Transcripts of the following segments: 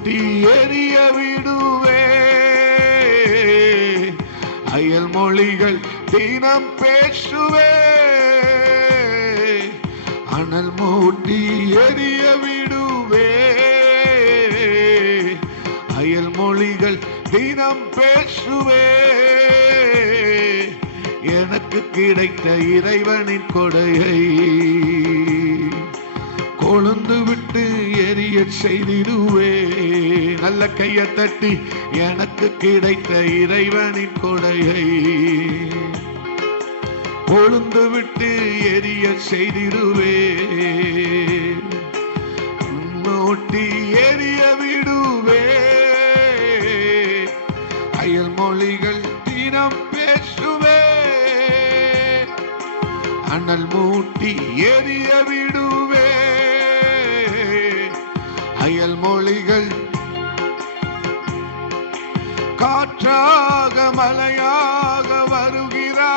மூட்டி எரிய விடுவே. அயல் மொழிகள் தினம் பேசுவே. அனல் மூட்டி எரிய விடுவே. அயல் மொழிகள் தினம் பேசுவே. எனக்கு கிடைத்த இறைவனின் கொடையை கொழுந்து விட்டு எரிய செய்திடுவே. நல்ல கையை தட்டி எனக்கு கிடைத்த இறைவனின் கொடையை கொழுந்து விட்டு எரிய செய்திடுவே. மூட்டி எரிய விடுவே. அயல் மொழிகள் தினம் பேசுவே. அனல் மூட்டி எரிய விடுவே. அயல் மொழிகள் காற்றாக மலையாக வருகிறார்.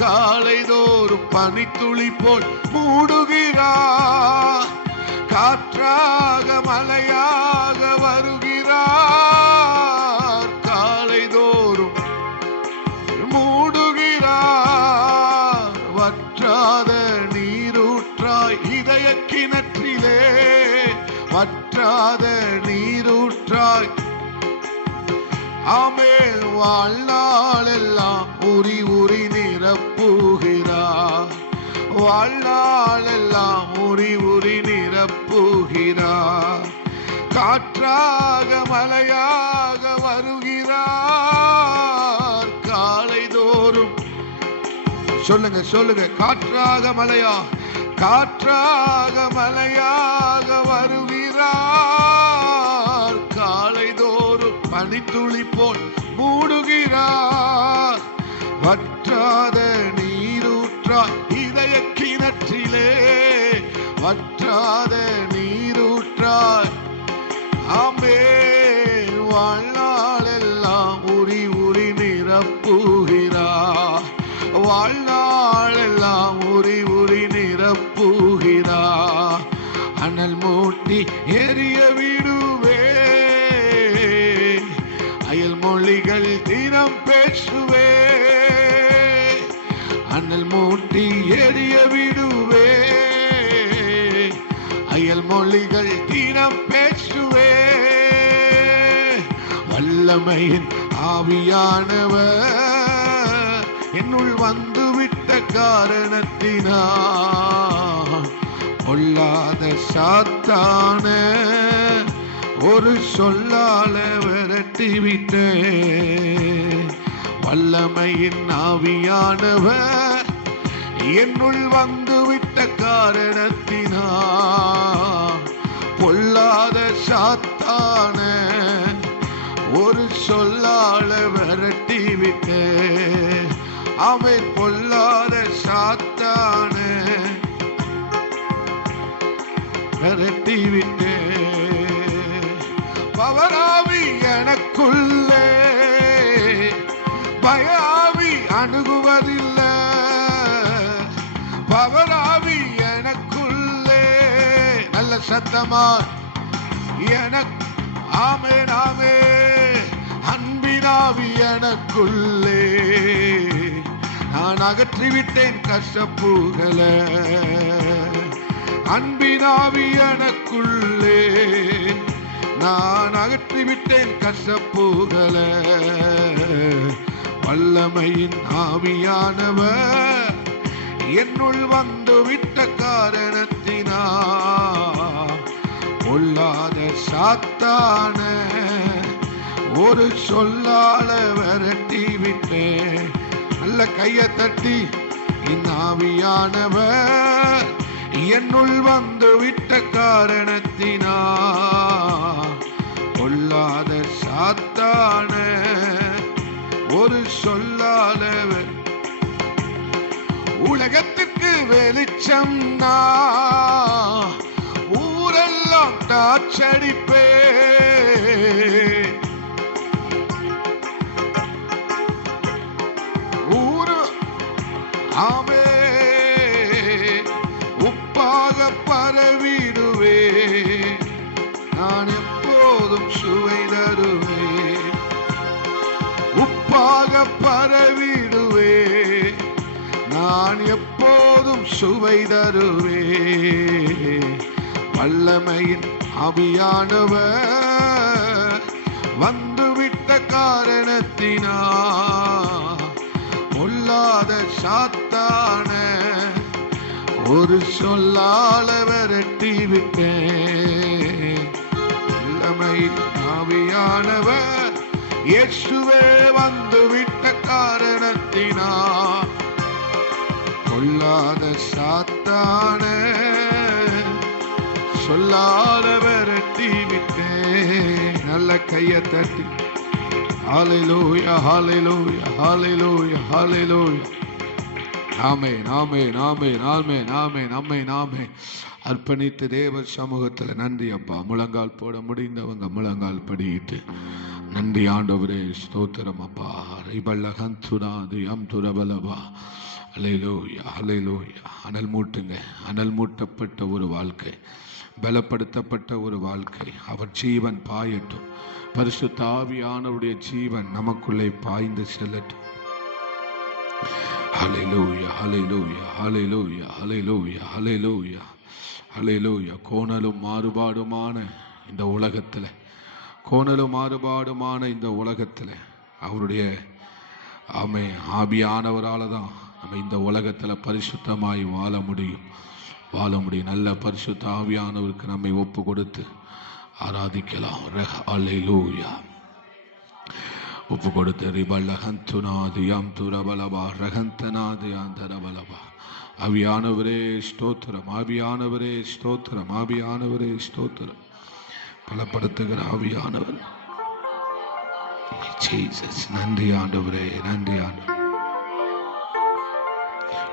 காலைதோறும் பனித்துளி போல் மூடுகிறார். காற்றாக மலையாக வருகிறார். காலைதோறும் மூடுகிறார். வற்றாத நீரூற்றாய் இதய கிணற்றிலே. வற்றாத நீரூற்றாய் ஆமேல் வாழ்நாளெல்லாம் உரி உரி நிரப்புகிறார். வாழ்நாளெல்லாம் உரி உரி நிரப்புகிறார். காற்றாக மலையாக வருகிறார். காலைதோறும் சொல்லுங்க சொல்லுங்க. காற்றாக மலையா காற்றாக மலையாக வருகிறார். காலைதோறும் பனித்துளி போல் மூடுகிறார். வற்றாத நீரூற்றாய் இதய கிணற்றிலே. வற்றாத நீரூற்றாய் ஆமென் வாழ்நாளெல்லாம் உரி உரி நிரப்புகிறார். வாழ்நாளெல்லாம் உரி உரி நிரப்புகிறார். அனல் மூட்டி எரிய விடுவே. அயல் மொழிகள் தினம் பேசுவே. அனல் மூட்டி எரிய விடுவே. அயல் மொழிகள் தினம் பேசுவே. வல்லமையின் ஆவியானவர் என்னுள் வந்துவிட்ட காரணத்தினால் பொல்லாத சாத்தான ஒரு சொல்லால விரட்டிவிட்ட. வல்லமையின் ஆவியானவர் என்னுள் வந்துவிட்ட காரணத்தினால் பொல்லாத சாத்தான ஒரு சொல்லால விரட்டிவிட்ட. அவன் பொல்லாத சாத்தான விரட்டிவிட்டு. பவராவி எனக்குள்ளே பயாவி அணுகுவதில்லை. பவராவி எனக்குள்ளே நல்ல சத்தமா எனக்கு ஆமென் ஆமென். அன்பினாவி எனக்குள்ளே நான் அகற்றிவிட்டேன் கசப்புகளை. அன்பினாவி எனக்குள்ளே நான் அகற்றிவிட்டேன் கசப்புகளை. வல்லமையின் ஆவியானவர் என்னுள் வந்துவிட்ட காரணத்தினால் பொல்லாத சாத்தான ஒரு சொல்லால விரட்டிவிட்டேன். நல்ல கையை தட்டி இந்த ஆவியானவர் என்னுள் வந்துவிட்ட காரணத்தினால் பொல்லாத சாத்தான ஒரு சொல்லால. உலகத்திற்கு வெளிச்சம் நான் ஊரெல்லாம் டாச்சடிப்பே. ஊரு ஆமே உப்பாக பரவிடுவே. நான் சுவை தருவே. வல்லமையின் ஆவியானவர் வந்துவிட்ட காரணத்தினா பொல்லாத சாத்தான ஒரு சொல்லால விரட்டி விட்டேன். வல்லமையின் ஆவியானவர் இயேசுவே வந்துவிட்ட காரணத்தினா பொல்லாத சாத்தான சொல்லாத விரட்டி விட்டேன். நல்ல கையை தட்டி ஹல்லேலூயா ஹல்லேலூயா ஹல்லேலூயா ஹல்லேலூயா. ஆமென் ஆமென் ஆமென் ஆமென் ஆமென் ஆமென் ஆமென். அர்ப்பணித்த தேவ சமூகத்தில் நன்றி அப்பா. முழங்கால் போட முடிந்தவங்க முழங்கால் படியிட்டு நன்றி ஆண்டவரே, ஸ்தோத்திரம் அப்பா. ரிபல்லகந்துனாதி அம்துரபலவா. ஹல்லேலூயா ஹல்லேலூயா. அனல் மூட்டுங்க. அனல் மூட்டப்பட்ட ஒரு வாழ்க்கை, பலப்படுத்தப்பட்ட ஒரு வாழ்க்கை. அவர் ஜீவன் பாயட்டும். பரிசுத்த ஆவியானவருடைய ஜீவன் நமக்குள்ளே பாய்ந்து செல்லட்டும். ஹல்லேலூயா ஹல்லேலூயா ஹல்லேலூயா ஹல்லேலூயா ஹல்லேலூயா ஹல்லேலூயா. கோணலும் மாறுபாடுமான இந்த உலகத்தில், கோணலும் மாறுபாடுமான இந்த உலகத்தில் அவருடைய ஆவியானவரால் தான் நம்ம இந்த உலகத்தில் பரிசுத்தமாய் வாழ முடியும். நல்ல பரிசுத்த ஆவியானவருக்கு நம்மை ஒப்பு கொடுத்து ஆராதிக்கலாம். ஹல்லேலூயா. ஒப்பு கொடுத்து ரிபல்லகந்துனாதியம் துரபலபா ரகந்தனாதியாந்தரபலபா. ஆவியானவரே ஸ்தோத்திரம், ஆவியானவரே ஸ்தோத்திரம், ஆவியானவரே ஸ்தோத்திரம். பலப்படுத்துகிற ஆவியானவர் ஜீசஸ். நன்றி ஆண்டவரே, நன்றி ஆண்டவரே.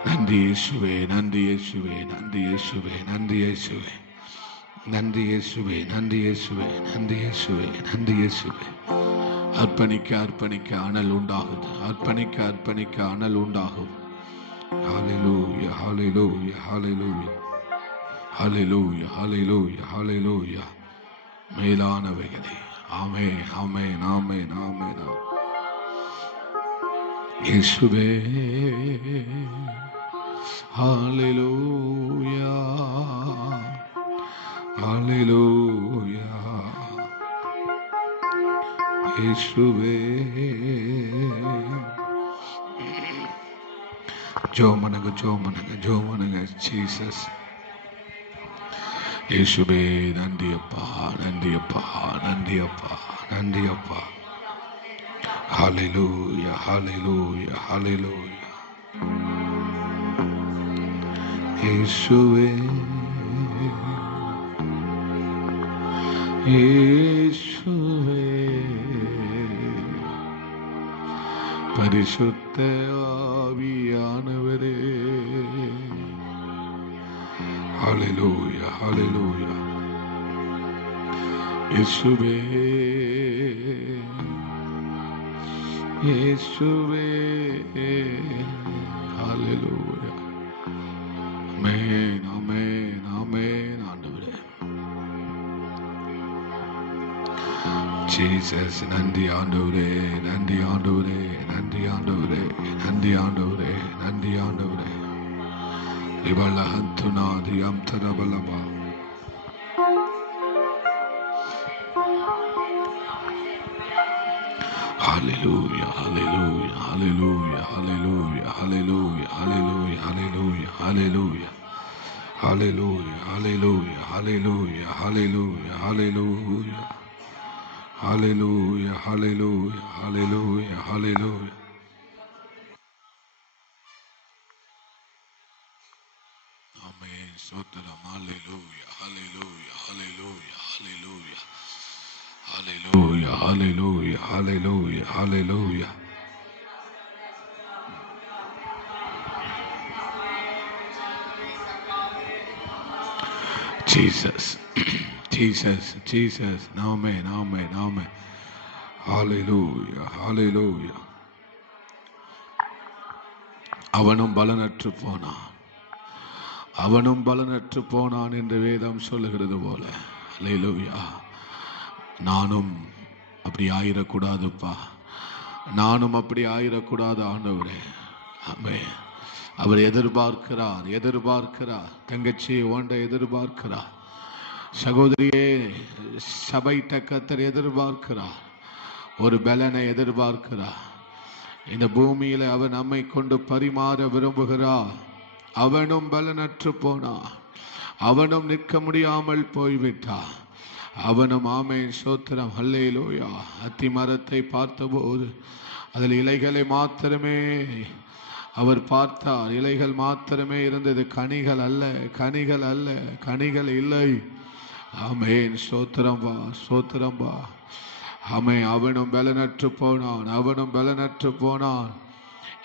நன்றி இயேசுவே, நன்றி இயேசுவே, நன்றி இயேசுவே, நன்றி இயேசுவே, நன்றி இயேசுவே, நன்றி இயேசுவே, நன்றி இயேசுவே, நன்றி இயேசுவே. அர்ப்பணிக்க அர்ப்பணிக்க அனல் உண்டாகுது. அர்ப்பணிக்க அர்ப்பணிக்க அனல் உண்டாகும். ஹல்லேலூயா ஹல்லேலூயா ஹல்லேலூயா ஹல்லேலூயா ஹல்லேலூயா ஹல்லேலூயா. மேலானவைகளே. ஆமென் ஆமென் ஆமென் ஆமென். இயேசுவே ஹல்லேலூயா ஹல்லேலூயா. இயேசுவே. ஜோமனக ஜோமனக ஜோமனக. ஜீசஸ். இயேசுவே நன்றி அப்பா, நன்றி அப்பா, நன்றி அப்பா, நன்றி அப்பா. ஹல்லேலூயா ஹல்லேலூயா ஹல்லேலூயா. இயேசுவே இயேசுவே. பரிசுத்த ஆவியானவரே. ஹல்லேலூயா ஹல்லேலூயா. இயேசுவே இயேசுவே. ஹல்லேலூயா. ஆமென் ஆமென் ஆமென் ஆண்டவரே. ஜீசஸ். நன்றி ஆண்டவரே, நன்றி ஆண்டவரே, நன்றி ஆண்டவரே, நன்றி ஆண்டவரே, நன்றி ஆண்டவரே. ரிபல்லகந்துனாதி அம்தரபலபா. Hallelujah, hallelujah, hallelujah, hallelujah, hallelujah, hallelujah, hallelujah, hallelujah, hallelujah, hallelujah, hallelujah, hallelujah, hallelujah, hallelujah, hallelujah, hallelujah, hallelujah. Amen. Sotram, hallelujah, hallelujah, hallelujah, hallelujah. Hallelujah, hallelujah, hallelujah, hallelujah. Jesus, Jesus, Jesus. Amen, amen, amen. Hallelujah, hallelujah. அவனும் பலனற்று போனான், அவனும் பலனற்று போனான் என்று வேதம் சொல்லுகிறது போல. ஹல்லேலூயா. நானும் அப்படி ஆயிடக்கூடாதுப்பா, நானும் அப்படி ஆயிடக்கூடாது ஆண்டவரே. ஆமென். அவர் எதிர்பார்க்கிறார், எதிர்பார்க்கிறார். தங்கச்சி ஒன்றை எதிர்பார்க்கிறார். சகோதரியே, சபைட்ட கர்த்தர் எதிர்பார்க்கிறார். ஒரு பலனை எதிர்பார்க்கிறார். இந்த பூமியில அவர் நம்மை கொண்டு பரிமாற விரும்புகிறார். அவனும் பலனற்று போனான், அவனும் நிற்க முடியாமல் போய்விட்டான். அவனும் ஆமென் ஸ்தோத்திரம் அல்லேலூயா. அத்தி மரத்தை பார்த்தபோது அதில் இலைகளை மாத்திரமே அவர் பார்த்தார். இலைகள் மாத்திரமே இருந்தது, கனிகள் அல்ல, கனிகள் அல்ல, கனிகள் இல்லை. ஆமென் ஸ்தோத்திரம் வா, ஸ்தோத்திரம் வா. ஆமென். அவனும் பலனற்று போனான், அவனும் பலனற்று போனான்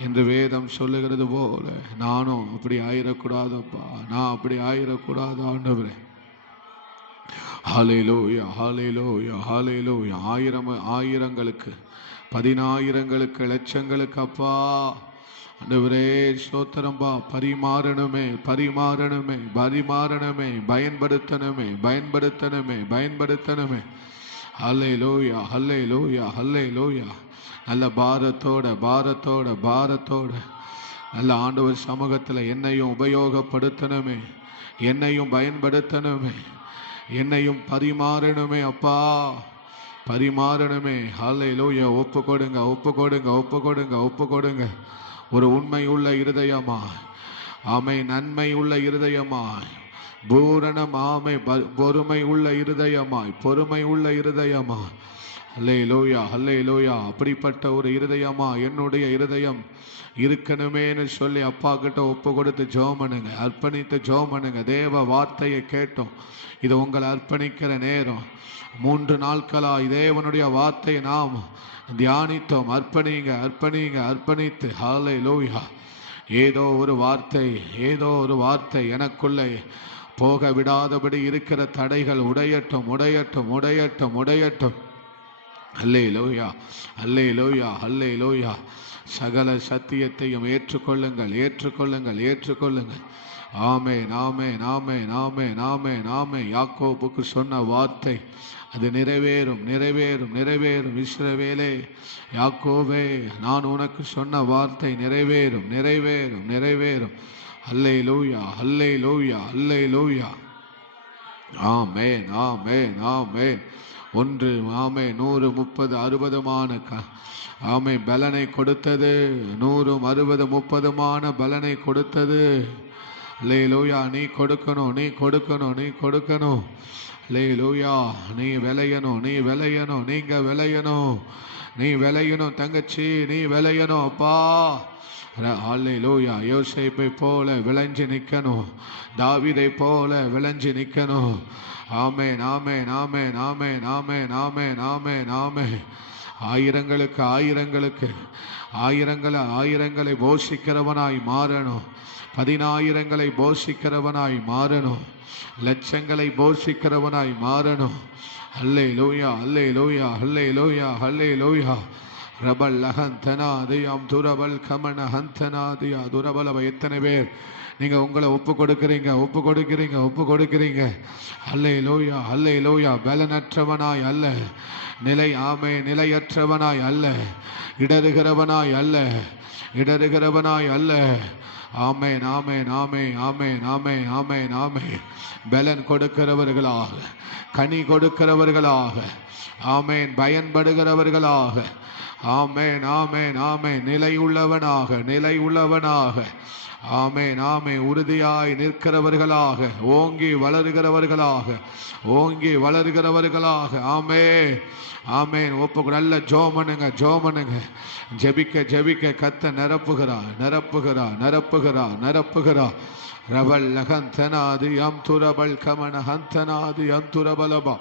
என்று வேதம் சொல்லுகிறது போல நானும் அப்படி ஆயிடக்கூடாதப்பா, நான் அப்படி ஆயிடக்கூடாது ஆண்டவரே. ஹல்லேலூயா, ஹல்லேலூயா, ஹல்லேலூயா. ஆயிரங்களுக்கு, பதினாயிரங்களுக்கு, லட்சங்களுக்கு அப்பா ஆண்டவரே ஸ்தோத்திரம்பா. பரிமாறணுமே, பரிமாறணுமே, பரிமாறணுமே, பயன்படுத்தணுமே, பயன்படுத்தணுமே, பயன்படுத்தணுமே. ஹல்லேலூயா, ஹல்லேலூயா, ஹல்லேலூயா. நல்ல பாரத்தோட, பாரத்தோட, பாரத்தோட நல்ல ஆண்டவர் சமூகத்தில் என்னையும் உபயோகப்படுத்தணுமே, என்னையும் பயன்படுத்தணுமே, என்னையும் பரிமாறணுமே அப்பா, பரிமாறணுமே. ஹல்லேலூயா. ஒப்பு கொடுங்க, ஒப்பு கொடுங்க, ஒப்பு கொடுங்க, ஒப்பு கொடுங்க. ஒரு உண்மை உள்ள இருதயமா, ஆமை நன்மை உள்ள இருதயமாய், பூரணம் ஆமை பொறுமை உள்ள இருதயமாய், பொறுமை உள்ள இருதயமா. ஹல்லேலூயா, ஹல்லேலூயா. அப்படிப்பட்ட ஒரு இருதயமா என்னுடைய இருதயம் இருக்கணுமேன்னு சொல்லி அப்பா கிட்ட ஒப்பு கொடுத்து ஜெபம் பண்ணுங்க, அர்ப்பணித்து ஜெபம் பண்ணுங்க. தேவ வார்த்தையை கேட்டோம், இது உங்களை அர்ப்பணிக்கிற நேரம். 3 நாட்களாய் தேவனுடைய வார்த்தையை நாம் தியானித்தோம். அர்ப்பணிங்க, அர்ப்பணிங்க, அர்ப்பணித்து. ஹல்லேலூயா. ஏதோ ஒரு வார்த்தை, ஏதோ ஒரு வார்த்தை எனக்குள்ளே போக விடாதபடி இருக்கிற தடைகள் உடையட்டும், உடையட்டும், உடையட்டும், உடையட்டும். அல்லேலூயா, அல்லேலூயா, அல்லேலூயா. சகல சத்தியத்தையும் ஏற்றுக்கொள்ளுங்கள், ஏற்றுக்கொள்ளுங்கள், ஏற்றுக்கொள்ளுங்கள். ஆமென், ஆமென், ஆமென், ஆமென், ஆமென், ஆமென். யாக்கோபுக்கு சொன்ன வார்த்தை அது நிறைவேறும், நிறைவேறும், நிறைவேறும். இஸ்ரவேலே, யாக்கோபே, நான் உனக்கு சொன்ன வார்த்தை நிறைவேறும், நிறைவேறும், நிறைவேறும். அல்லேலூயா, அல்லேலூயா, அல்லேலூயா. ஆமென், ஆமென், ஆமென். 1 ஆமென் 100 30 60 ஆமென் பலனை கொடுத்தது. 100 60 30 பலனை கொடுத்தது. அல்லேலூயா. நீ கொடுக்கணும், நீ கொடுக்கணும், நீ கொடுக்கணும். அல்லேலூயா. நீ விளையணும், நீ விளையணும், நீங்க விளையணும், நீ விளையணும் தங்கச்சி, நீ விளையணும் அப்பா. அல்லேலூயா. யோசேப்பை போல விளைஞ்சு நிற்கணும், தாவீதை போல விளைஞ்சு நிற்கணும். ஆமென், ஆமென், ஆமென், ஆமென், ஆமென், ஆமென், ஆமென், ஆமென். ஆயிரங்களுக்கு, ஆயிரங்களுக்கு, ஆயிரங்களை போஷிக்கிறவனாய் மாறணும். 10,000ங்களை போஷிக்கிறவனாய் மாறணும். லட்சங்களை போஷிக்கிறவனாய் மாறணும். அல்லேலூயா, அல்லேலூயா, அல்லேலூயா, அல்லேலூயா. ரபல் லஹந்தனாதியாம் துரபல் கமன ஹந்தனாதியா துரபலவ. எத்தனை பேர் நீங்க உங்களை ஒப்பு கொடுக்கிறீங்க, ஒப்பு கொடுக்கிறீங்க, ஒப்பு கொடுக்கிறீங்க? அல்லேலூயா, அல்லேலூயா. பலனற்றவனாய் அல்ல, நிலையற்றவனாய் அல்ல, இடறுகிறவனாய் அல்ல, இடறுகிறவனாய் அல்ல. ஆமென், ஆமென், ஆமென், ஆமென், ஆமென், ஆமென், ஆமென். பலன் கொடுக்கிறவர்களாக, கனி கொடுக்கிறவர்களாக, ஆமென், பயன்படுகிறவர்களாக, ஆமென், ஆமென், ஆமென். நிலை உள்ளவனாக, நிலை உள்ளவனாக, ஆமென், ஆமென். உறுதியாய் நிற்கிறவர்களாக, ஓங்கி வளர்கிறவர்களாக, ஓங்கி வளர்கிறவர்களாக. ஆமென், ஆமென். ஒப்பு நல்ல ஜோமனுங்க, ஜோமனுங்க. ஜெபிக்க ஜெபிக்க கத்த நிரப்புகிறார், நிரப்புகிறார், நிரப்புகிறார், நிரப்புகிறார். ரபல் லகந்தனாதி அம்துரபல் கமன ஹந்தனாதி அந்துரபலபா.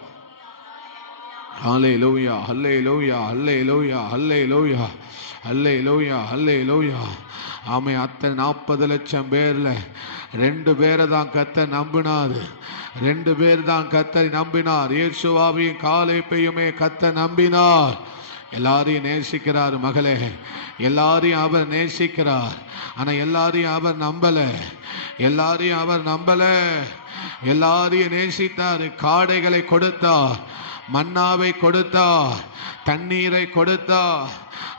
ஹல்லேலூயா, ஹல்லேலூயா, ஹல்லேலூயா, ஹல்லேலூயா, ஹல்லேலூயா, ஹல்லேலூயா. ஆமென். அத்தனை 40 லட்சம் பேர்ல 2 பேரை தான் கர்த்தர் நம்பினார். 2 பேர் தான் கர்த்தரை நம்பினார். இயேசுவாவையும் காலேப்பையுமே கர்த்தர் நம்பினார். எல்லாரையும் நேசிக்கிறார் மகளே, எல்லாரையும் அவர் நேசிக்கிறார். ஆனா எல்லாரையும் அவர் நம்பல, எல்லாரையும் அவர் நம்பல. எல்லாரையும் நேசித்தார். காடைகளை கொடுத்தார், மன்னாவை கொடுத்தார், தண்ணீரை கொடுத்தார்,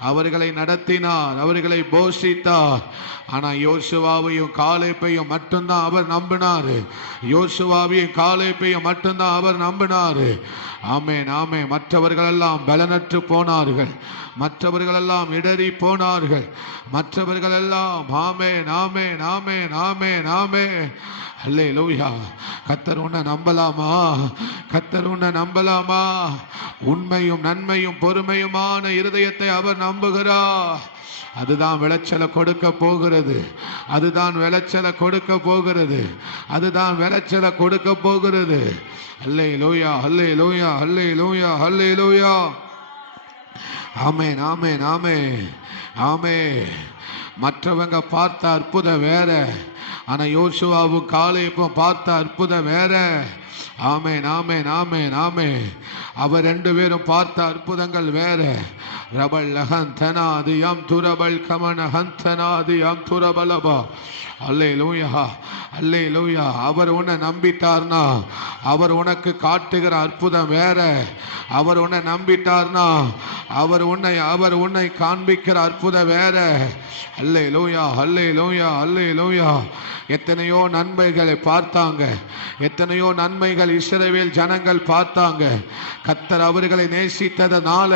அவர்களை நடத்தினார், அவர்களை போஷித்தார். ஆனா யோசுவாவையும் காலேபையும் மட்டும்தான் அவர் நம்பினாரு. யோசுவாவையும் காலேபையும் மட்டும்தான் அவர் நம்பினாரு. ஆமென், ஆமென். மற்றவர்கள் எல்லாம் பலனற்று போனார்கள், மற்றவர்கள் எல்லாம் இடறி போனார்கள், மற்றவர்கள் எல்லாம் ஆமென், ஆமென், ஆமென், ஆமென், ஆமென். அல்லேலூயா. கர்த்தர் உன்னை நம்பலாமா? கர்த்தர் உன்னை நம்பலாமா? உண்மையும் நன்மையும் பொறுமையுமான இருதயத்தை அவர் நம்புகிறார். அதுதான் விளைச்சலை கொடுக்க போகிறது, அதுதான் விளைச்சலை கொடுக்க போகிறது, அதுதான் விளைச்சலை கொடுக்க போகிறது. அல்லேலூயா, அல்லேலூயா, அல்லேலூயா, அல்லேலூயா. ஆமென், ஆமென், ஆமென், ஆமென். மற்றவங்க பார்த்த அற்புதம் வேற, ஆனா யோசுவாவும் காலேபும் பார்த்த அற்புதம் வேற. ஆமென், ஆமென், ஆமென், ஆமென். அவர் ரெண்டு பேரும் பார்த்த அற்புதங்கள் வேற. ரபல் லஹந்தனாதி யம் துரபல் கமன ஹந்தனாதி யம் துரபலபா. அல்லேலூயா, அல்லேலூயா. அவர் உன்னை நம்பிட்டார்னா அவர் உனக்கு காட்டுகிற அற்புதம் வேற. அவர் உன்னை நம்பிட்டார்னா அவர் உன்னை காண்பிக்கிற அற்புதம் வேற. அல்லேலூயா, அல்லேலூயா, அல்லேலூயா. எத்தனையோ நன்மைகளை பார்த்தாங்க, எத்தனையோ நன்மைகள் இஸ்ரவேல் ஜனங்கள் பார்த்தாங்க. கர்த்தர் அவர்களை நேசித்ததனால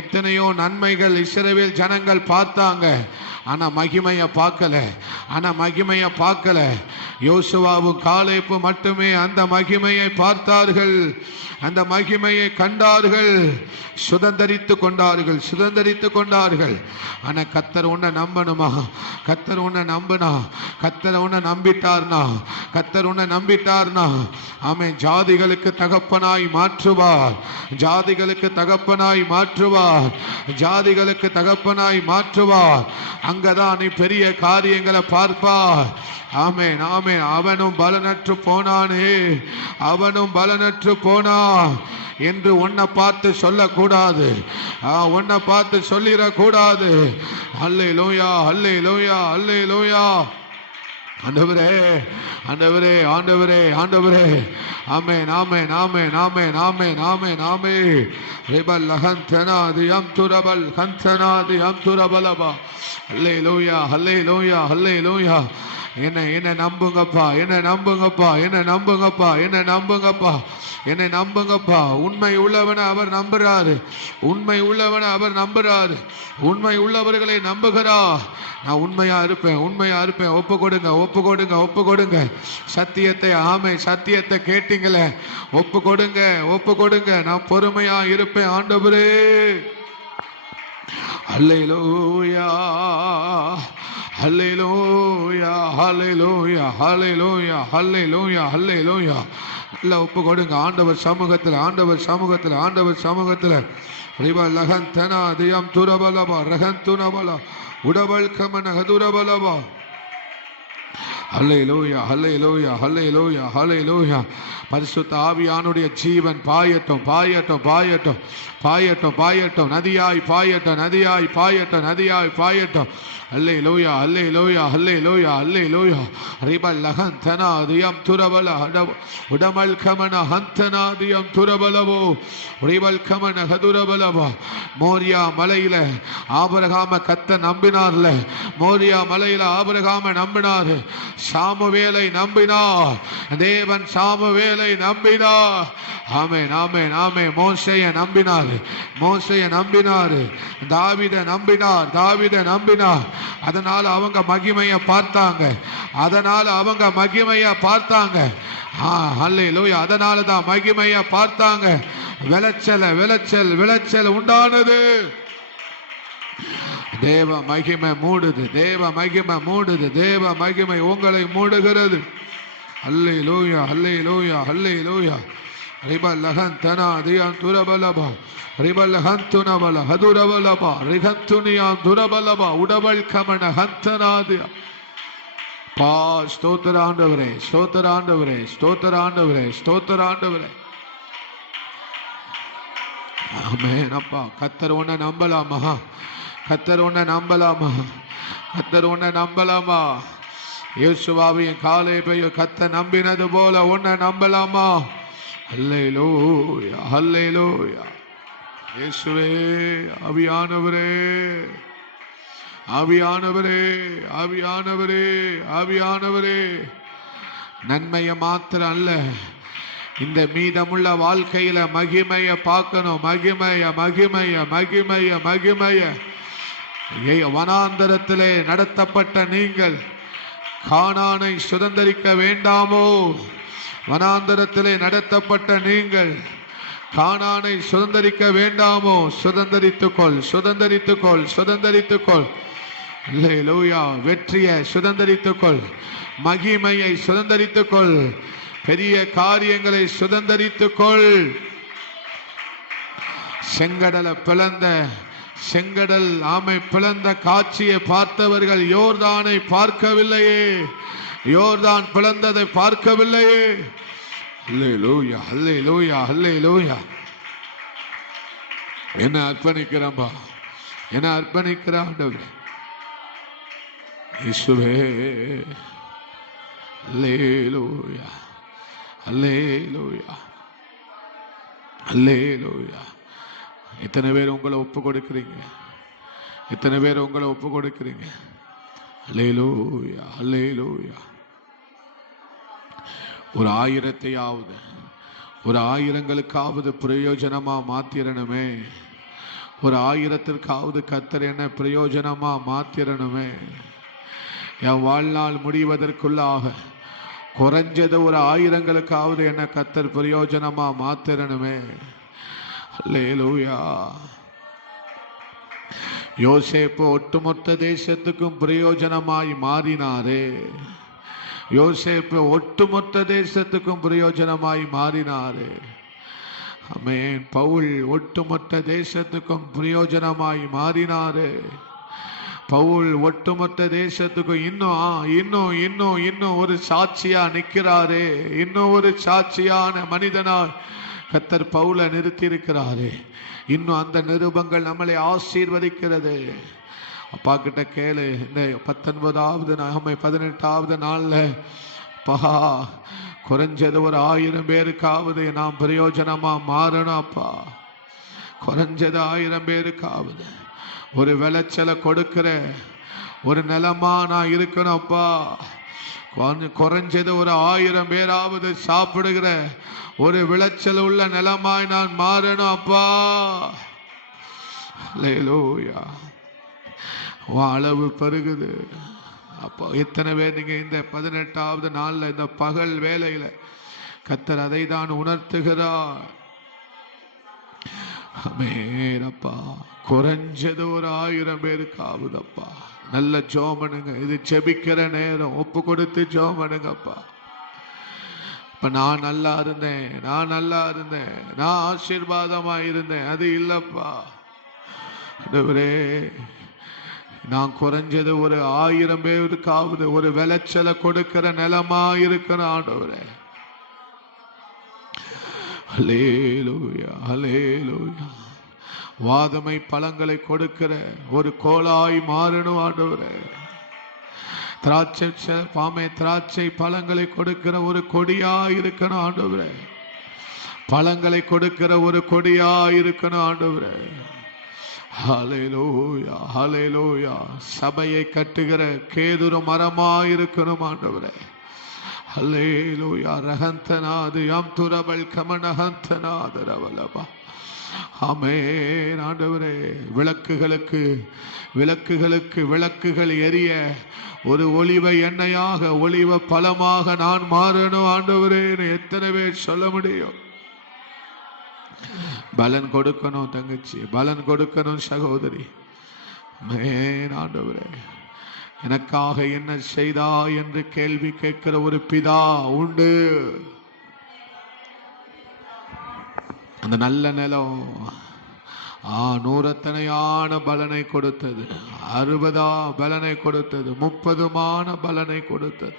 எத்தனையோ நன்மைகள் இஸ்ரவேல் ஜனங்கள் பார்த்தாங்க. ஆனா மகிமையை பார்க்கல, ஆனா மகிமையை பார்க்கல. யோசுவாவும் காலேபும் மட்டுமே அந்த மகிமையை பார்த்தார்கள், அந்த மகிமையை கண்டார்கள், சுதந்தரித்து கொண்டார்கள், சுதந்தரித்து கொண்டார்கள். ஆனா கர்த்தர் உன்னை நம்பணுமா? கர்த்தர் உன்னை நம்பினா, கர்த்தர் உன்னை நம்பிட்டார்னா, கர்த்தர் உன்னை நம்பிட்டார்னா ஆமென், ஜாதிகளுக்கு தகப்பனாய் மாற்றுவார், ஜாதிகளுக்கு தகப்பனாய் மாற்றுவார், ஜாதிகளுக்கு தகப்பனாய் மாற்றுவார். அங்கதான் நீ பெரிய காரியங்களை பார்ப்பார். ஆமென், ஆமென். அவனும் பலனற்று போனானே, அவனும் பலனற்று போனான் என்று உன்னை பார்த்து சொல்லக்கூடாது, உன்னை பார்த்து சொல்லிடக்கூடாது. அல்லேலூயா, அல்லேலூயா, அல்லேலூயா. ஆண்டவரே, ஆண்டவரே, ஆண்டவரே, ஆண்டவரே. ஆமென், ஆமென், ஆமென், ஆமென், ஆமென், ஆமென், ஆமென். ரிபல் லஹந்தனாதி யம் துரபல் ஹந்தனாதி யம் துரபலபா. அல்லேலூயா, அல்லேலூயா, அல்லேலூயா. என்ன நம்புங்கப்பா, என்ன நம்புங்கப்பா, என்ன நம்புங்கப்பா, என்ன நம்புங்கப்பா, என்னை நம்புங்கப்பா. உண்மை உள்ளவனை அவர் நம்புறாரு, உண்மை உள்ளவனை அவர் நம்புறாரு, உண்மை உள்ளவர்களை நம்புகிறார். நான் உண்மையா இருப்பேன், உண்மையா இருப்பேன். ஒப்பு கொடுங்க, ஒப்பு கொடுங்க, ஒப்பு கொடுங்க. சத்தியத்தை, ஆமை சத்தியத்தை கேட்டீங்களே, ஒப்பு கொடுங்க, ஒப்பு கொடுங்க. நான் பொறுமையா இருப்பேன் ஆண்டவரே. அல்லேலூயா, அல்லேலூயா, அல்லேலூயா, அல்லேலூயா, அல்லேலூயா, அல்லேலூயா. நல்லா ஒப்பு கொடுங்க ஆண்டவர் சமூகத்தில், ஆண்டவர் சமூகத்தில், ஆண்டவர் சமூகத்தில். ரிபா லஹந்தனா தியம் துரபலபா ரஹந்துனபலா உடபல் கமன ஹதுரபலபா. ஹல்லேலூயா, ஹல்லேலூயா, ஹல்லேலூயா, ஹல்லேலூயா. பரிசுத்த ஆவியானுடைய ஜீவன் பாயட்டும், பாயட்டும், பாயட்டும், பாயட்டும், பாயட்டும். நதியாய் பாயட்டும், நதியாய் பாயட்டும், நதியாய் பாயட்டும். அல்லேலூயா, அல்லேலூயா, அல்லேலூயா, அல்லேலூயா. ரிபல் லஹந்தனாதியம் துரபல உடமல் கமன ஹந்தனாதியம் துரபலவோ ரிபல் கமன ஹதுரபலவோ. மோரியா மலையில ஆபிரகாம கத்த நம்பினார்ல, மோரியா மலையில ஆபிரகாம நம்பினார். சாமுவேலை நம்பினார், தேவன் சாமுவேலை நம்பினார். ஆமென், ஆமென், ஆமென். மோசேயை நம்பினார், மோசேயை நம்பினார். தாவீதை நம்பினார், தாவீதை நம்பினார். அதனால அவங்க மகிமையை பார்த்தாங்க, அதனால அவங்க மகிமையை பார்த்தாங்க. அல்லேலூயா. அதனால தான் மகிமையை பார்த்தாங்க. விளைச்சல், விளைச்சல், விளைச்சல் உண்டானது. தேவ மகிமை மூடுது, தேவ மகிமை மூடுது, தேவ மகிமை உங்களை மூடுகிறது. அல்லேலூயா, அல்லேலூயா, அல்லேலூயா. ரிபல் லஹந்தனா தியம் துரபலபா ரிபல் லஹந்துனபல ஹதுரபலபா ரிகந்துனியா துரபலபா உடபல் கமன ஹந்தனாதியா. பா ஸ்தோத்திர ஆண்டவரே, ஸ்தோத்திர ஆண்டவரே, ஸ்தோத்திர ஆண்டவரே, ஸ்தோத்திர ஆண்டவரே. ஆமென். அப்பா கர்த்தர் உன்னை நம்பலாமா? கர்த்தர் உன்னை நம்பலாமா? கர்த்தர் உன்னை நம்பலாமா? யோசுவாவையும் காலேபையும் கர்த்தர் நம்பினது போல உன்னை நம்பலாமா? அல்லேலூயா அல்லேலூயா. இயேசுவே, ஆவியானவரே ஆவியானவரே ஆவியானவரே ஆவியானவரே, நன்மையை மாத்திரம் அல்ல, இந்த மீதமுள்ள வாழ்க்கையில மகிமைய பார்க்கணும். மகிமைய மகிமைய மகிமைய மகிமைய. வனாந்தரத்திலே நடத்தப்பட்ட நீங்கள் கானானை சுதந்தரிக்க வேண்டாமோ? வனாந்தரத்திலே நடத்தப்பட்ட நீங்கள் கானானை சுதந்தரிக்க வேண்டாமோ? சுதந்தரித்துக்கொள் சுதந்தரித்துக்கொள் சுதந்தரித்துக்கொள். அல்லேலூயா. வெற்றியை சுதந்தரித்துக்கொள், மகிமையை சுதந்தரித்துக்கொள், பெரிய காரியங்களை சுதந்தரித்துக்கொள். செங்கடலை பிளந்த செங்கடல் ஆமை பிளந்த காட்சியை பார்த்தவர்கள் யோர்தானை பார்க்கவில்லையே, யோர்தான் பிளந்ததை பார்க்கவில்லையே. அல்லேலூயா அல்லேலூயா அல்லேலூயா. என்ன அர்ப்பணிக்கிறம்பா, என்ன அர்ப்பணிக்கிறான் இயேசுவே. அல்லேலூயா அல்லேலூயா அல்லேலூயா. எத்தனை பேர் உங்களை ஒப்பு கொடுக்கிறீங்க? எத்தனை பேர் உங்களை ஒப்பு கொடுக்கிறீங்க? அல்லேலூயா அல்லேலூயா. ஒரு 1000ஐயாவது ஒரு 1000ங்களுக்காவது பிரயோஜனமா மாத்திரணுமே. ஒரு 1000த்திற்காவது கர்த்தர் என்ன பிரயோஜனமா மாத்திரணுமே. என் வாழ்நாள் முடிவதற்குள்ளாக குறைஞ்சது ஒரு 1000ங்களுக்காவது என்ன கர்த்தர் பிரயோஜனமா மாத்திரணுமே. அல்லேலூயா. யோசேப்பு ஒட்டுமொத்த தேசத்துக்கும் பிரயோஜனமாய் மாறினாரே. யோசேப்பு ஒட்டுமொத்த தேசத்துக்கும் பிரயோஜனமாய் மாறினாரே. ஆமென். பவுல் ஒட்டுமொத்த தேசத்துக்கும் பிரயோஜனமாய் மாறினாரே. பவுல் ஒட்டுமொத்த தேசத்துக்கும் இன்னும் ஒரு சாட்சியா நிற்கிறாரே. இன்னும் ஒரு சாட்சியான மனிதனாய் கர்த்தர் பவுலை நிறுத்தி இருக்கிறாரே. இன்னும் அந்த நிருபங்கள் நம்மளை ஆசீர்வதிக்கிறது. அப்பா கிட்ட கேளு. இந்த 19வது 18வது நாள்ல பா குறைஞ்சது ஒரு 1000 பேருக்காவது நாம் பிரயோஜனமா மாறணும் அப்பா. குறைஞ்சது 1000 பேருக்காவது ஒரு விளைச்சலை கொடுக்கிற ஒரு நிலமா நான் இருக்கணும் அப்பா. குறைஞ்சது ஒரு 1000 பேராவது சாப்பிடுகிற ஒரு விளைச்சல் உள்ள நிலமாய் நான் மாறணும் அப்பா. அல்லேலூயா. அளவு பெருகுது அப்போ. எத்தனை பேர் நீங்க இந்த 18வது நாள்ல இந்த பகல் வேளையில கர்த்தர் அதை தான் உணர்த்துகிறார். அப்பா குறைஞ்சது ஒரு 1000 பேருக்காவதப்பா. நல்ல ஜோமனுங்க. இது ஜெபிக்கிற நேரம். ஒப்பு கொடுத்து ஜோமனுங்கப்பா. இப்ப நான் நல்லா இருந்தேன், நான் ஆசீர்வாதமா இருந்தேன், அது இல்லப்பா. நான் குறைஞ்சது ஒரு 1000 பேருக்காவது ஒரு விளைச்சலை கொடுக்கிற நிலமா இருக்கணும் ஆண்டவரே. அல்லேலூயா அல்லேலூயா. வாதமை பழங்களை கொடுக்கிற ஒரு கோலாய் மாறணும் ஆண்டவரே. திராட்சை பழங்களை கொடுக்கிற ஒரு கொடியா இருக்கணும் ஆண்டவரே. பழங்களை கொடுக்கிற ஒரு கொடியா இருக்கணும் ஆண்டவரே. ஹல்லேலூயா ஹல்லேலூயா. சபையை கட்டுகிற கேதுரு மரமா இருக்கணும் ஆண்டவரே. ஹல்லேலூயா. ரஹந்தநாது யம் துரபல் கமனஹந்தநாது ரவலபா. ஆமென் ஆண்டவரே. விளக்குகள் எரிய ஒரு ஒளிவ எண்ணெயாக ஒளிவ பழமாக நான் மாறணும் ஆண்டவரே. எத்தனை பேர் சொல்ல முடியும்? பலன் கொடுக்கணும் தங்கச்சி, பலன் கொடுக்கணும் சகோதரி. ஆண்டவரே, எனக்காக என்ன செய்தா என்று கேள்வி கேட்கிற ஒரு பிதா உண்டு. அந்த நல்ல நிலம் 100 பலனை கொடுத்தது, 60 பலனை கொடுத்தது, 30 பலனை கொடுத்தது.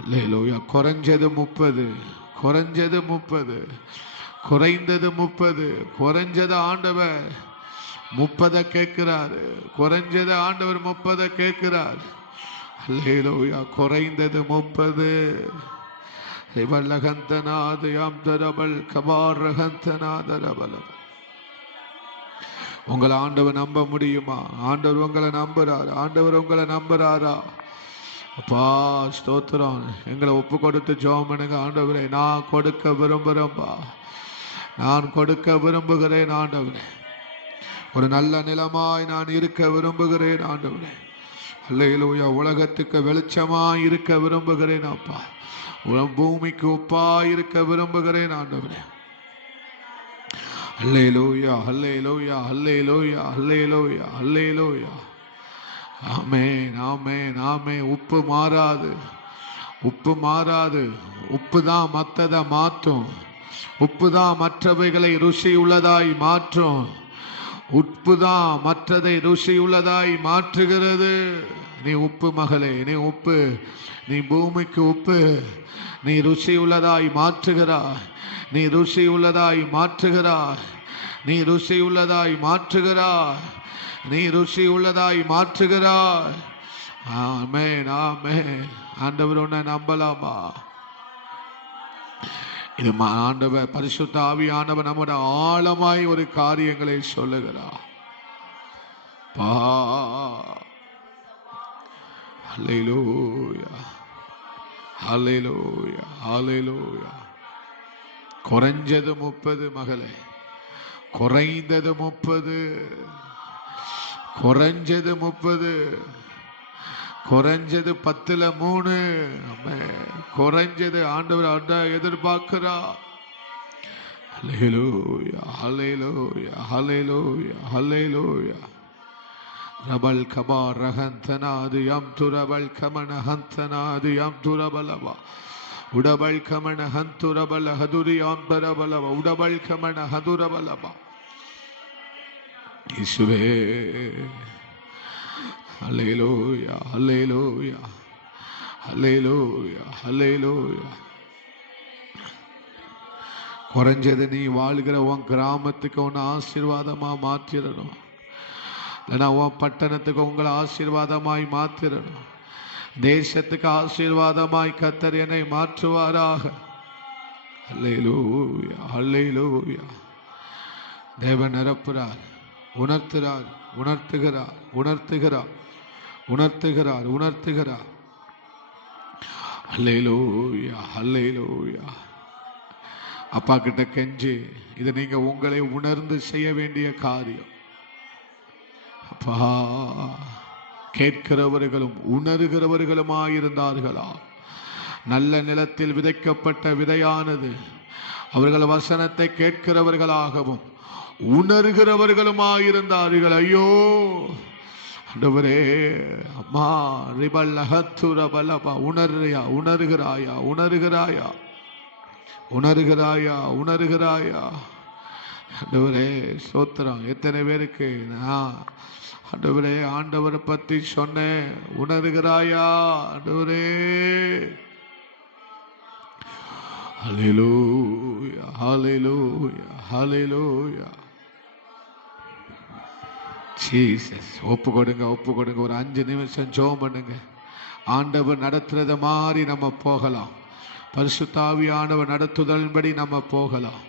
அல்லேலூயா. குறைஞ்சது 30, குறைஞ்சது 30, குறைந்தது 30, குறைஞ்சது ஆண்டவர் 30 கேட்கிறாரு. குறைஞ்சது ஆண்டவர் 30 கேட்கிறார். அல்லேலூயா. குறைந்தது 30. உங்களை ஆண்டவர் நம்ப முடியுமா? ஆண்டவர் உங்களை நம்புறாரு. ஆண்டவர் உங்களை நம்புறாரா? அப்பா ஸ்தோத்திரம். எங்களை ஒப்பு கொடுத்து ஜெபம் பண்ணுங்க. ஆண்டவரே, நான் கொடுக்க விரும்புகிறேன்பா, நான் கொடுக்க விரும்புகிறேன் ஆண்டவரே. ஒரு நல்ல நிலமாய் நான் இருக்க விரும்புகிறேன் ஆண்டவரே. அல்லேலூயா. உலகத்துக்கு வெளிச்சமாய் இருக்க விரும்புகிறேன் அப்பா. பூமிக்கு உப்பாய் இருக்க விரும்புகிறேன் ஆண்டவரே. அல்லேலூயா, அல்லேலூயா, அல்லேலூயா, அல்லேலூயா, அல்லேலூயா. ஆமென், ஆமென், ஆமென். உப்பு மாறாது, உப்பு மாறாது. உப்பு தான் மற்றதை மாற்றும். உப்பு தான் மற்றவைகளை ருசி உள்ளதாய் மாற்றும். உப்பு தான் மற்றதை ருசி உள்ளதாய் மாற்றுகிறது. நீ உப்பு மகளே, நீ உப்பு, நீ பூமிக்கு உப்பு. நீ ருசி உள்ளதாய் மாற்றுகிறாய், நீ ருசி உள்ளதாய் மாற்றுகிறாய், நீ ருசி உள்ளதாய் மாற்றுகிறாய், நீ ருசி உள்ளதாய் மாற்றுகிறாய். ஆமென், ஆமென். ஆண்டவர் உன்னை நம்பலாமா? இது ஆண்டவர் பரிசுத்த ஆவியானவர் நம்முடைய ஆழமாய் ஒரு காரியங்களை சொல்லுகிறார். ஹல்லேலூயா, ஹல்லேலூயா, ஹல்லேலூயா. குறைஞ்சது 30 மகளே, குறைந்தது 30, குறைஞ்சது 30, குறைஞ்சது 10ல் 3. குறைஞ்சது ஆண்டவர் எதிர்பார்க்கிறா. ஹல்லேலூயா, ஹல்லேலூயா, ஹல்லேலூயா, ஹல்லேலூயா. ரபல் கபா ரஹந்தனாது யம் துரபல் கமன ஹந்தனாது யம் துரபலவா உடபல் கமன ஹந்துரபல ஹதுரி யம் தரபலவ உடபல் கமன ஹதுரபலவா. இயேசுவே, ஹல்லேலூயா, ஹல்லேலூயா, ஹல்லேலூயா, ஹல்லேலூயா. குறைஞ்சது நீ வாழ்கிற உன் கிராமத்துக்கு உன்னை ஆசீர்வாதமா மாற்றிடணும். இல்லைன்னா உன் பட்டணத்துக்கு உங்களை ஆசீர்வாதமாய் மாற்றிடணும். தேசத்துக்கு ஆசீர்வாதமாய் கர்த்தர் என்னை மாற்றுவாராக. ஹல்லேலூயா, ஹல்லேலூயா. தேவன் நிரப்புறார், உணர்த்துகிறார், உணர்த்துகிறார், உணர்த்துகிறார், உணர்த்துகிறார், உணர்த்துகிறார். ஹல்லேலூயா, ஹல்லேலூயா. அப்பா கிட்ட கெஞ்சி, இது நீங்க உங்களை உணர்ந்து செய்ய வேண்டிய காரியம். அப்பா, கேட்கிறவர்களும் உணர்கிறவர்களுமாயிருந்தார்களா? நல்ல நிலத்தில் விதைக்கப்பட்ட விதையானது அவர்கள் வசனத்தை கேட்கிறவர்களாகவும் உணர்கிறவர்களுமாயிருந்தார்கள். ஐயோ ஆண்டவரே, அம்மா ரிபல்லஹத்துரபலபா. உணர்றியா? உணர்கிறாயா? உணர்கிறாயா? உணர்கிறாயா? உணர்கிறாயா? ஆண்டவரே ஸ்தோத்திரம். எத்தனை பேருக்கு ஆண்டவரே ஆண்டவரை பத்தி சொன்னேன். உணர்கிறாயா ஆண்டவரே? ஹல்லேலூயா, ஹல்லேலூயா, ஹல்லேலூயா. ஜீசஸ். ஒப்பு கொடுங்க, ஒப்பு கொடுங்க. ஒரு 5 நிமிஷம் ஜெபம் பண்ணுங்க. ஆண்டவர் நடத்துறத மாதிரி நம்ம போகலாம். பரிசுத்த ஆவியானவர் நடத்துதலின்படி நம்ம போகலாம்.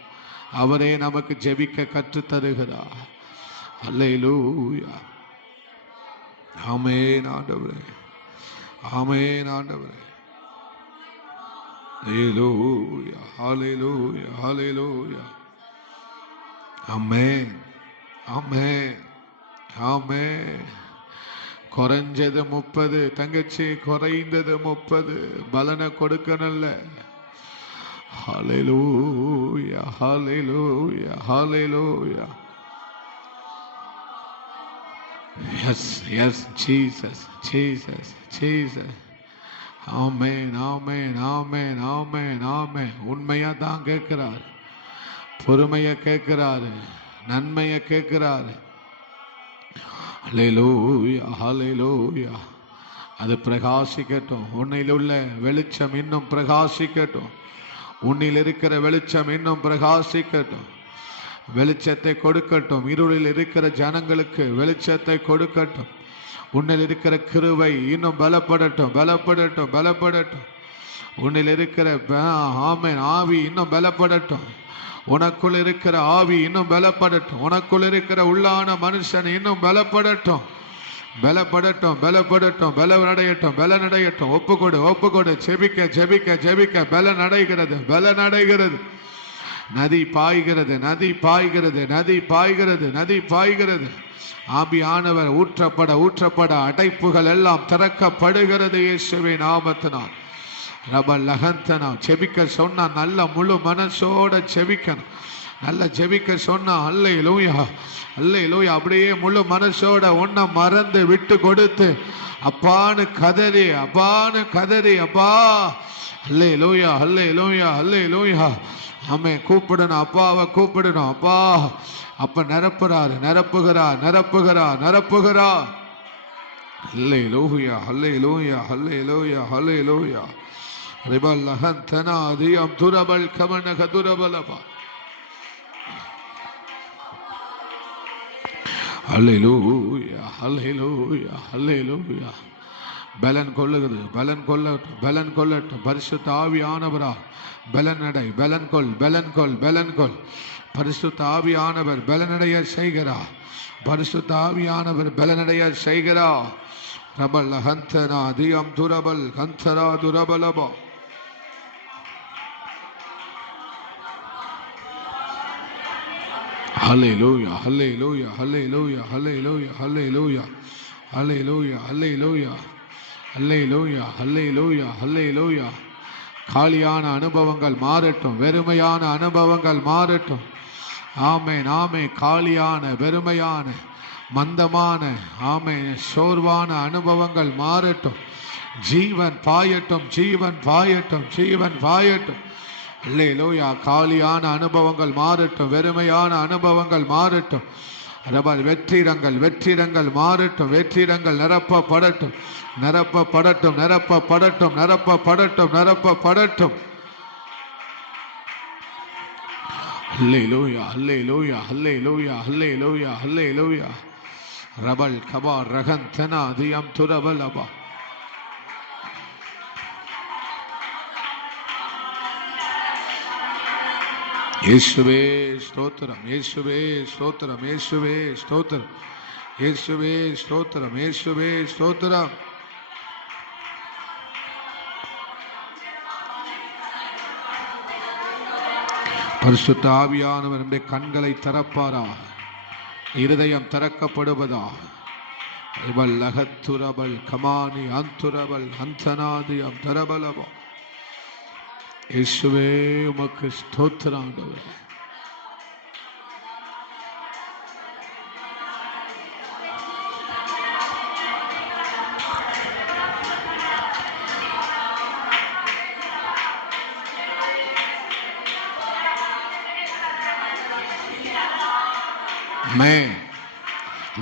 அவரே நமக்கு ஜெபிக்க கற்று தருகிறார். அல்லேலூயா. ஆமென் ஆண்டவரே, ஆமென் ஆண்டவரே. அல்லேலூயா, அல்லேலூயா, அல்லேலூயா. ஆமென், ஆமென், ஆமென். குறைஞ்சது 30 தங்கச்சி, குறைந்தது 30 பலனை கொடுக்கணும்ல. ஹல்லேலூயா, ஹல்லேலூயா, ஹல்லேலூயா. Yes, yes, Jesus, Jesus, Jesus. ஆமென், ஆமென், ஆமென், ஆமென், ஆமென். உண்மையா தான் கேட்கிறார், பொறுமையை கேட்கிறாரு, நன்மையை கேட்கிறாரு. ஹல்லேலூயா, ஹல்லேலூயா. அது பிரகாசிக்கட்டும். உன்னில் உள்ள வெளிச்சம் இன்னும் பிரகாசிக்கட்டும். உன்னில் இருக்கிற வெளிச்சம் இன்னும் பிரகாசிக்கட்டும். வெளிச்சத்தை கொடுக்கட்டும். இருளில் இருக்கிற ஜனங்களுக்கு வெளிச்சத்தை கொடுக்கட்டும். உன்னில் இருக்கிற கிருபை இன்னும் பலப்படட்டும், பலப்படட்டும், பலப்படட்டும். உன்னில் இருக்கிற ஆமென் ஆவி இன்னும் பலப்படட்டும். உனக்குள் இருக்கிற ஆவி இன்னும் பலப்படட்டும். உனக்குள் இருக்கிற உள்ளான மனுஷன் இன்னும் பலப்படட்டும், பலப்படட்டும், பலப்படட்டும், பலனடையட்டும், பலனடையட்டும். ஒப்புக்கொடு. ஜெபிக்க ஜெபிக்க ஜெபிக்க பலனடைகிறது, பலனடைகிறது. நதி பாய்கிறது, நதி பாய்கிறது, நதி பாய்கிறது, நதி பாய்கிறது. ஆவியானவர் ஊற்றப்பட அடைப்புகள் எல்லாம் திறக்கப்படுகிறது இயேசுவின் நாமத்தினால். ரபலஹந்தனா ஜெபிக்க சொன்னா நல்ல முழு மனசோட ஜெபிக்கணும். நல்ல ஜெபிக்க சொன்னா அல்லேலூயா, அல்லேலூயா. அப்படியே முழு மனசோட ஒன்ன மறந்து விட்டு கொடுத்து அப்பான்னு கதறி அப்பா அல்லேலூயா, அல்லேலூயா, அல்லேலூயா. ஆமே கூப்பிடணும், அப்பாவை கூப்பிடணும். அப்பா அப்ப நிரப்புகிறார். அல்லேலூயா, அல்லேலூயா, அல்லேலூயா, அல்லேலூயா. ரிபல்லஹந்தனா அதியம் துரபல் கமன கதுரபலபா. அல்லேலூயா, அல்லேலூயா, அல்லேலூயா. பலன் கொள்ளட்டும். பரிசுத்த ஆவியானவரா பலன் கொள். பரிசுத்த ஆவியானவர் பலனடைய செய்கிறார். பரிசுத்த ஆவியானவர் பலனடைய செய்கிறார். ரபல் ஹந்தனா Athiyam துரபல் ஹந்தரா துரபலபா. Hallelujah, hallelujah, hallelujah, hallelujah, hallelujah, hallelujah, hallelujah, hallelujah, hallelujah, hallelujah. காலியான அனுபவங்கள் மாறட்டும், வெறுமையான அனுபவங்கள் மாறட்டும். ஆமென், ஆமென். காலியான, வெறுமையான, மந்தமான, ஆமென், சோர்வான அனுபவங்கள் மாறட்டும். ஜீவன் பாயட்டும், ஜீவன் பாயட்டும், ஜீவன் பாயட்டும். அல்லேலூயா. காலியான அனுபவங்கள் மாறட்டும், வெறுமையான அனுபவங்கள் மாறட்டும். வெற்றிடங்கள் மாறட்டும், வெற்றிடங்கள் நிரப்பப்படட்டும். அல்லேலூயா, அல்லேலூயா, அல்லேலூயா, அல்லேலூயா, அல்லேலூயா. ரபல் கபா ரகந்தனா அதியம் துரபல் அபா. இயேசுவே ஸ்தோத்திரம், இயேசுவே ஸ்தோத்திரம், இயேசுவே ஸ்தோத்திரம், இயேசுவே ஸ்தோத்திரம், இயேசுவே ஸ்தோத்திரம். பரிசுத்த ஆவியானவர் நம்முடைய கண்களை திறப்பாரா, இருதயம் திறக்கப்படுவதா. இவள் லகத்துரபல் கமானி அந்துரபல் அந்தனாதியம் தரபலபா. இயேசுவே உமக்கு ஸ்தோத்திரம் ஆண்டவரே.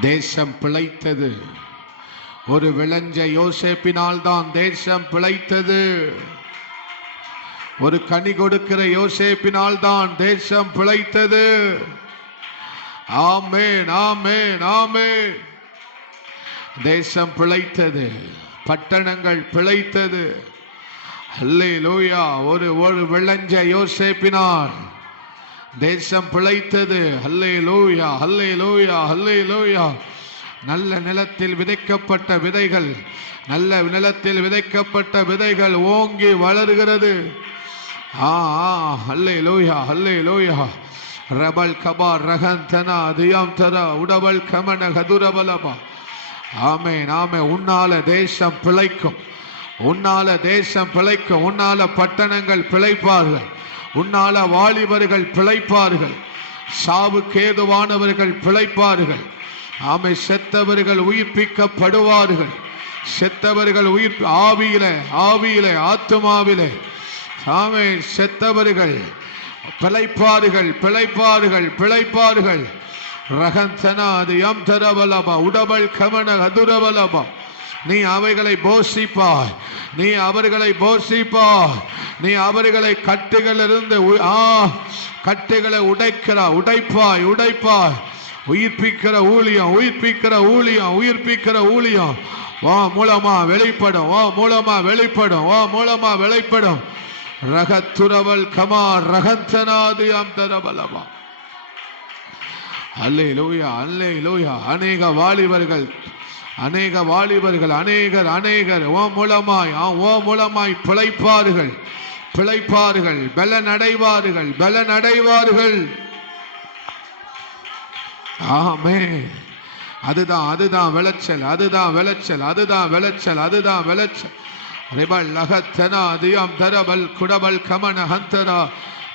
தேசம் பிழைத்தது. ஒரு விளைஞ்ச யோசேப்பினால் தான் தேசம் பிழைத்தது. ஒரு கனி கொடுக்கிற யோசேப்பினால் தான் தேசம் பிழைத்தது. ஆமென், ஆமென், ஆமென். தேசம் பிழைத்தது, பட்டணங்கள் பிழைத்தது. அல்லேலூயா. ஒரு விளைஞ்ச யோசேப்பினால் தேசம் பிழைத்தது. அல்லேலூயா, அல்லேலூயா, அல்லேலூயா. நல்ல நிலத்தில் விதைக்கப்பட்ட விதைகள், நல்ல நிலத்தில் விதைக்கப்பட்ட விதைகள் ஓங்கி வளர்கிறது. அல்லேலூயா, அல்லேலூயா. ரபல் கபா ரகந்தனா அதியம் தர உடபல் கமன கதுரபலபா. ஆமென், ஆமென். உன்னால தேசம் பிழைக்கும், உன்னால தேசம் பிழைக்கும். உன்னால பட்டணங்கள் பிழைப்பார்கள், உன்னால வாலிபர்கள் பிழைப்பார்கள், சாவுக்கு ஏதுவானவர்கள் பிழைப்பார்கள். ஆமை செத்தவர்கள் உயிர்ப்பிக்கப்படுவார்கள். செத்தவர்கள் உயிர் ஆவியிலே ஆத்துமாவிலே ஆமை செத்தவர்கள் பிழைப்பார்கள், பிழைப்பார்கள், பிழைப்பார்கள். ரகந்தனா அதியம் தரபலபா உடபல் கமன கதுரபலபா. நீ அவைகளை போஷிப்பாய், நீ அவர்களை போஷிப்பாய், நீ அவர்களை கட்டுகளிலிருந்து கட்டுகளை உடைப்பாய், உடைப்பாய். உயிர்ப்பிக்கிற ஊழியம், உயிர்ப்பிக்கிற ஊழியம், உயிர்ப்பிக்கிற ஊழியம். ஓ மூலமா வெளிப்படும், ஓ மூலமா வெளிப்படும், ஓ மூலமா வெளிப்படும். ரகத்துரவல் கமா ரகந்தனாதியம் தரபலமா. அல்லேலூயா, அல்லேலூயா. அநேக வாலிபர்கள், அநேக வாலிபர்கள், அநேகர் அநேகர் ஓ மூலமாய் பிழைப்பார்கள், பிழைப்பார்கள், பலன் அடைவார்கள், பலன் அடைவார்கள். ஆமென். அதுதான் அதுதான் விளைச்சல், அதுதான் விளைச்சல், அதுதான் விளைச்சல், அதுதான் விளைச்சல். ரிபல் லகத்தனா தியம் தரபல் குடபல் கமன ஹந்தரா.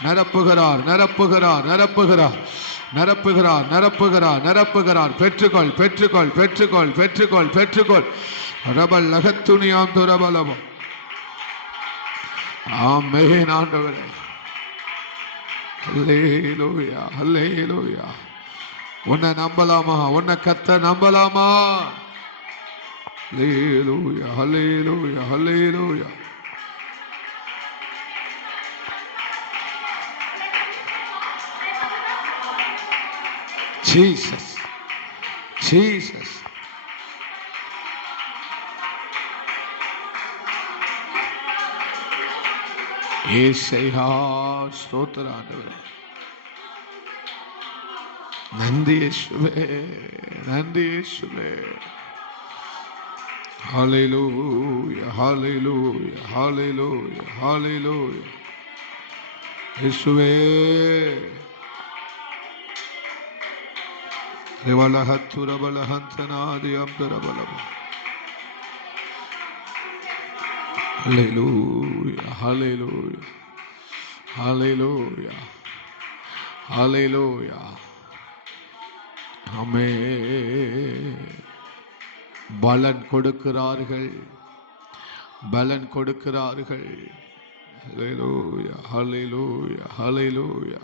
நிரப்புகிறார், நிரப்புகிறார், நிரப்புகிறார், நிரப்புகிறார், நிரப்புகிறார், நிரப்புகிறார். பெற்றுக்கொள், பெற்றுக்கொள், பெற்றுக்கொள், பெற்றுக்கொள், பெற்றுக்கொள். ரபல் லகத்துனியாம் துரபலவம். ஆமென் ஆண்டவரே. அல்லேலூயா, அல்லேலூயா. உன்னை நம்பலாமா? உன்னை கர்த்தர் நம்பலாமா? அல்லேலூயா, அல்லேலூயா, அல்லேலூயா. Jesus, Jesus. ஏசையா ஸ்தோத்திரம் ஆண்டவரே. நன்றி இயேசுவே, நன்றி இயேசுவே. ஹல்லேலூயா, ஹல்லேலூயா, ஹல்லேலூயா, ஹல்லேலூயா. இயேசுவே. ரிவலஹத்துரபலஹந்தனாதியம் துரபலப. ஹல்லேலூயா, ஹல்லேலூயா, ஹல்லேலூயா, ஹல்லேலூயா. ஆமென். பலன் கொடுக்கிறார்கள், பலன் கொடுக்கிறார்கள். ஹல்லேலூயா, ஹல்லேலூயா, ஹல்லேலூயா.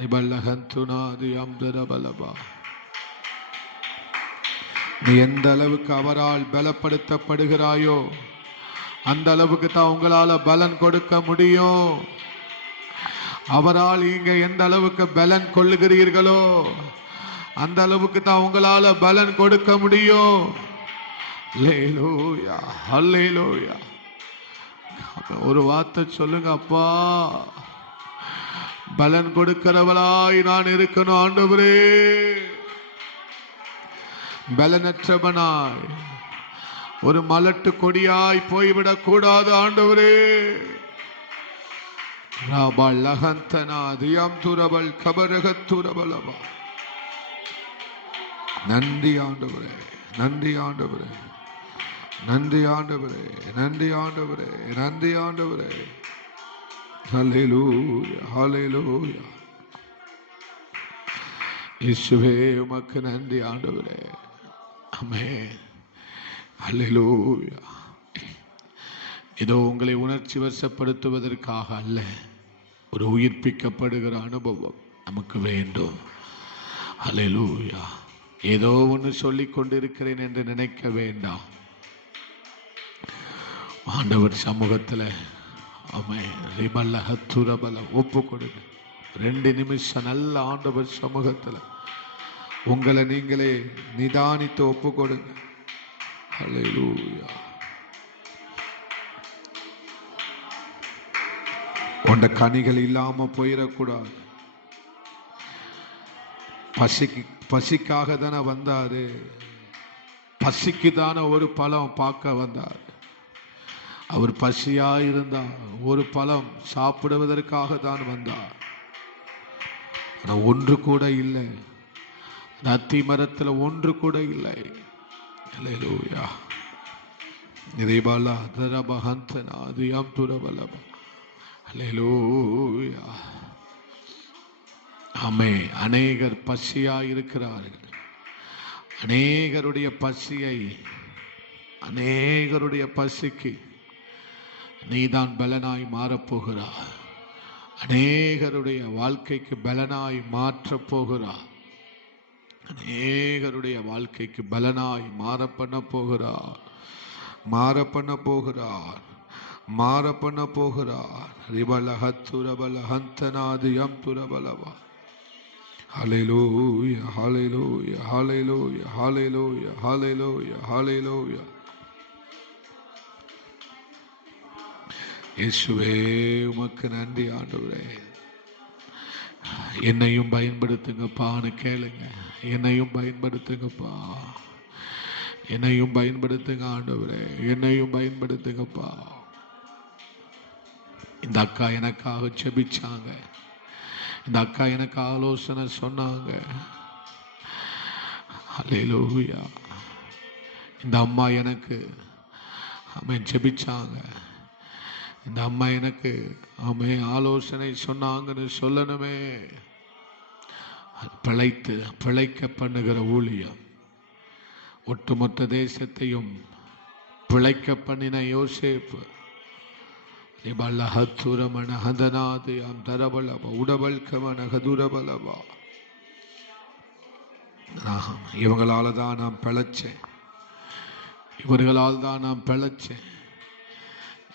ரிபல்லஹந்துனாதியம் துரபலபா. நீ எந்த அளவுக்கு அவரால் பலப்படுத்தப்படுகிறாயோ அந்த அளவுக்கு தான் உங்களால பலன் கொடுக்க முடியும். அவரால் நீங்க எந்த அளவுக்கு பலன் கொள்ளுகிறீர்களோ அந்த அளவுக்கு தான் உங்களால பலன் கொடுக்க முடியும். அல்லேலூயா, அல்லேலூயா. ஒரு வார்த்தை சொல்லுங்க, அப்பா பலன் கொடுக்கிறவளாய் நான் இருக்கணும் ஆண்டவரே. பலனற்றவனாய் ஒரு மலட்டு கொடியாய் போய்விடக் கூடாது ஆண்டவரே. நன்றி ஆண்டவரே, நன்றி ஆண்டவரே, நன்றி ஆண்டவரே, நன்றி ஆண்டவரே, நன்றி ஆண்டவரே. ஹல்லேலூயா, ஹல்லேலூயா. இயேசுவே உமக்கு நன்றி ஆண்டவரே. ஆமென். ஹல்லேலூயா. இதோ உங்களை உணர்ச்சி வசப்படுத்துவதற்காக அல்ல, ஒரு உயிர்ப்பிக்கப்படுகிற அனுபவம் நமக்கு வேண்டும். ஹல்லேலூயா. ஏதோ ஒன்று சொல்லிக் கொண்டிருக்கிறேன் என்று நினைக்க வேண்டாம். ஆண்டவர் சமூகத்தில் ஒப்பு கொடுங்க. 2 நிமிஷம் நல்ல ஆண்டவர் சமூகத்தில் உங்களை நீங்களே நிதானித்து ஒப்பு கொடுங்க. ஹல்லேலூயா. உண்ட கனிகள் இல்லாம போயிடக்கூடாது. பசிக்காக தானே வந்தாரு, பசிக்கு தானே ஒரு பழம் பார்க்க வந்தார். அவர் பசியா இருந்தார், ஒரு பழம் சாப்பிடுவதற்காக தான் வந்தார். ஆனால் ஒன்று கூட இல்லை, அத்தி மரத்தில் ஒன்று கூட இல்லை. அல்லேலூயா. ரிபலா தரபஹந்தனாதியம் துரபலப. அல்லேலூயா. ஆமென். அநேகர் பசியாய் இருக்கிறார்கள். அநேகருடைய பசியை, அநேகருடைய பசிக்கு நீதான் பலனாய் மாறப்போகிறார். அநேகருடைய வாழ்க்கைக்கு பலனாய் மாற்றப் போகிறார். அநேகருடைய வாழ்க்கைக்கு பலனாய் மாற பண்ண போகிறார், மாற பண்ண போகிறார், மாற பண்ண போகிறார். ரிபலஹத்துரபலஹந்தனாதியம் துரபலவா. ஹல்லேலூயா, ஹல்லேலூயா, ஹல்லேலூயா, ஹல்லேலூயா, ஹல்லேலூயா, ஹல்லேலூயா. இயேசுவே உமக்கு நன்றி ஆண்டவரே. என்னையும் பயன்படுத்துங்கப்பான்னு கேளுங்க. என்னையும் பயன்படுத்துங்கப்பா, என்னையும் பயன்படுத்துங்க ஆண்டவரே, என்னையும் பயன்படுத்துங்கப்பா. இந்த அக்கா எனக்காக ஜெபிச்சாங்க, இந்த அக்கா எனக்கு ஆலோசனை சொன்னாங்க. ஹல்லேலூயா. இந்த அம்மா எனக்கு ஜெபிச்சாங்க, இந்த அம்மா எனக்கு ஆலோசனை சொன்னாங்கன்னு சொல்லணுமே. பிழைக்க பண்ணுகிற ஊழியம் ஒட்டுமொத்த தேசத்தையும் பிழைக்க பண்ணின யோசேப்பு இவங்களால தான் நான் பிழைச்சேன், இவர்களால் தான் நான் பிழைச்சேன்,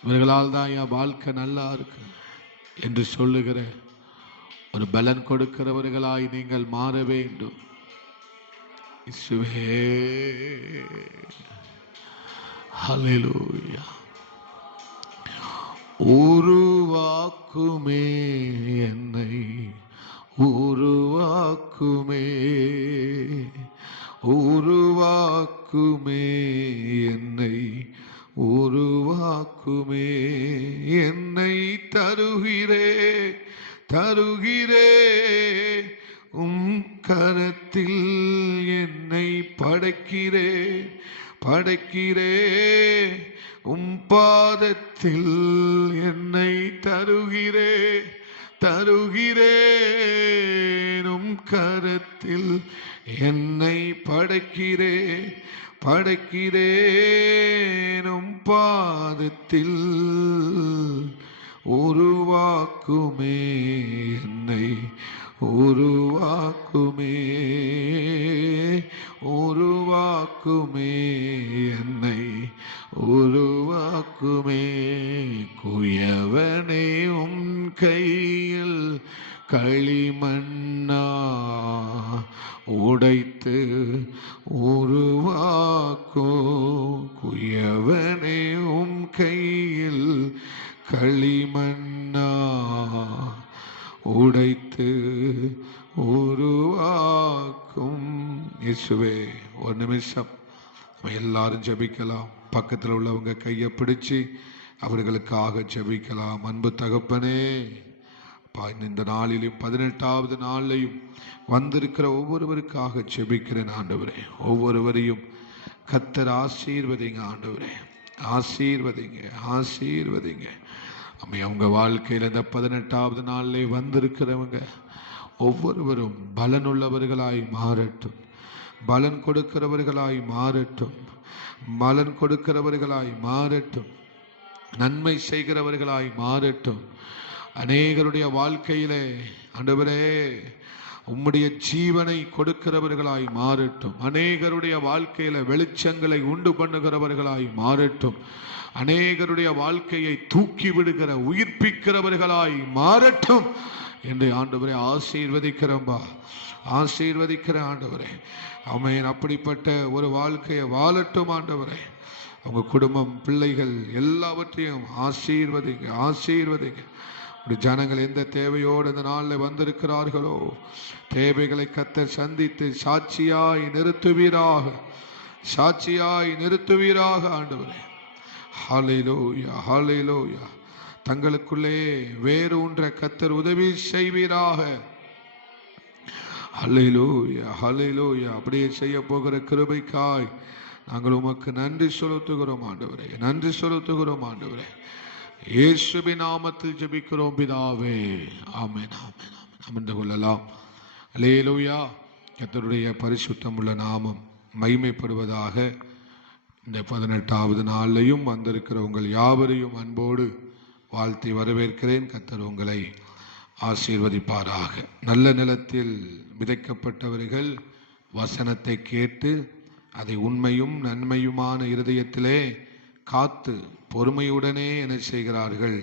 இவர்களால் தான் என் வாழ்க்கை நல்லா இருக்கு என்று சொல்லுகிற ஒரு பலன் கொடுக்கிறவர்களாய் நீங்கள் மாற வேண்டும். இயேசுவே, ஹல்லேலூயா. உருவாக்குமே என்னை, உருவாக்குமே, உருவாக்குமே என்னை, உருவாக்குமே. என்னை தருகிறே தருகிறே கரத்தில், என்னை படைக்கிறே படைக்கிறே பாதத்தில், என்னை தருகிறே தருகிறேன் கரத்தில், என்னை படைக்கிறே படைக்கிறேன் பாதத்தில். உருவாக்குமே என்னை, உருவாக்குமே, உருவாக்குமே என்னை, உருவாக்குமே. குயவனே உம் கையில் களிமண்ணா உடைத்து உருவாக்கோ. குயவனே உம் கையில் களிமண்ணா உடைத்து உருவாக்கும். இயேசுவே, ஒரு நிமிஷம் நம்ம எல்லாரும் ஜெபிக்கலாம். பக்கத்தில் உள்ளவங்க கையை பிடிச்சு அவர்களுக்காக ஜெபிக்கலாம். அன்பு தகப்பனே, இந்த நாளிலும் 18வது நாளிலையும் வந்திருக்கிற ஒவ்வொருவருக்காக ஜெபிக்கிறேன் ஆண்டவரே. ஒவ்வொருவரையும் கர்த்தர் ஆசீர்வதிங்க ஆண்டவரே, ஆசீர்வதிங்க, ஆசீர்வதிங்க. அவங்க வாழ்க்கையில் இந்த 18வது நாளில் வந்திருக்கிறவங்க ஒவ்வொருவரும் பலனுள்ளவர்களாய் மாறட்டும், பலன் கொடுக்கிறவர்களாய் மாறட்டும், பலன் கொடுக்கிறவர்களாய் மாறட்டும், நன்மை செய்கிறவர்களாய் மாறட்டும். அநேகருடைய வாழ்க்கையிலே ஆண்டவரே உம்முடைய ஜீவனை கொடுக்கிறவர்களாய் மாறட்டும். அநேகருடைய வாழ்க்கையில வெளிச்சங்களை உண்டு பண்ணுகிறவர்களாய் மாறட்டும். அநேகருடைய வாழ்க்கையை தூக்கி விடுகிற உயிர்ப்பிக்கிறவர்களாய் மாறட்டும் என்று ஆண்டவரே ஆசீர்வதிக்கிறோம்பா, ஆசீர்வதிக்கிற ஆண்டவரே. ஆமென். அப்படிப்பட்ட ஒரு வாழ்க்கையை வாழட்டும் ஆண்டவரே. அவங்க குடும்பம், பிள்ளைகள் எல்லாவற்றையும் ஆசீர்வதிங்க, ஆசீர்வதிங்க. ஜனங்கள் எந்த தேவையோடு இந்த நாளில் வந்திருக்கிறார்களோ தேவைகளை கர்த்தர் சந்தித்து சாட்சியாய் நிறுத்துவீராக, சாட்சியாய் நிறுத்துவீராக ஆண்டவரே. ஹல்லேலூயா, ஹல்லேலூயா. தங்களுக்குள்ளே வேறு ஒன்ற கர்த்தர் உதவி செய்வீராக. ஹல்லேலூயா, ஹல்லேலூயா. அப்படியே செய்ய போகிற கிருபைக்காய் நாங்கள் உமக்கு நன்றி செலுத்துகிறோம் ஆண்டவரே, நன்றி செலுத்துகிறோம் ஆண்டவரே. இயேசுவின் நாமத்தில் ஜெபிக்கிறோம் பிதாவே, ஆமென், ஆமென், ஆமென். அமர்ந்து கொள்ளலாம். அல்லேலூயா. கர்த்தருடைய பரிசுத்தம் உள்ள நாமம் மகிமைப்படுவதாக. இந்த 18வது நாளிலையும் வந்திருக்கிற உங்கள் யாவரையும் அன்போடு வாழ்த்தி வரவேற்கிறேன். கர்த்தர் உங்களை ஆசீர்வதிப்பாராக. நல்ல நிலத்தில் விதைக்கப்பட்டவர்கள் வசனத்தை கேட்டு அதை உண்மையும் நன்மையுமான இருதயத்திலே காத்து பொறுமையுடனே என்ன செய்கிறார்கள்?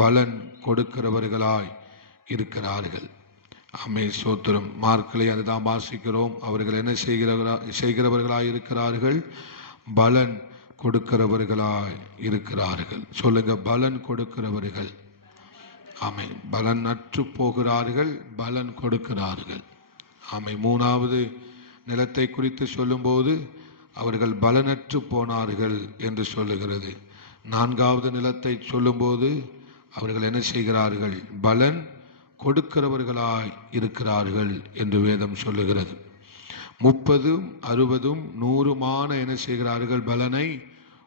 பலன் கொடுக்கிறவர்களாய் இருக்கிறார்கள். ஆமே சோத்திரம். மார்க்களை அதுதான் வாசிக்கிறோம். அவர்கள் என்ன செய்கிறவர்களாய் இருக்கிறார்கள்? பலன் கொடுக்கிறவர்களாய் இருக்கிறார்கள். சொல்லுங்க, பலன் கொடுக்கிறவர்கள். ஆமை. பலன் அற்று போகிறார்கள், பலன் கொடுக்கிறார்கள். ஆமை. மூணாவது நிலத்தை குறித்து சொல்லும்போது அவர்கள் பலனற்று போனார்கள் என்று சொல்லுகிறது. நான்காவது நிலத்தை சொல்லும்போது அவர்கள் என்ன செய்கிறார்கள்? பலன் கொடுக்கிறவர்களாய் இருக்கிறார்கள் என்று வேதம் சொல்லுகிறது. 30, 60, 100 என்ன செய்கிறார்கள்? பலனை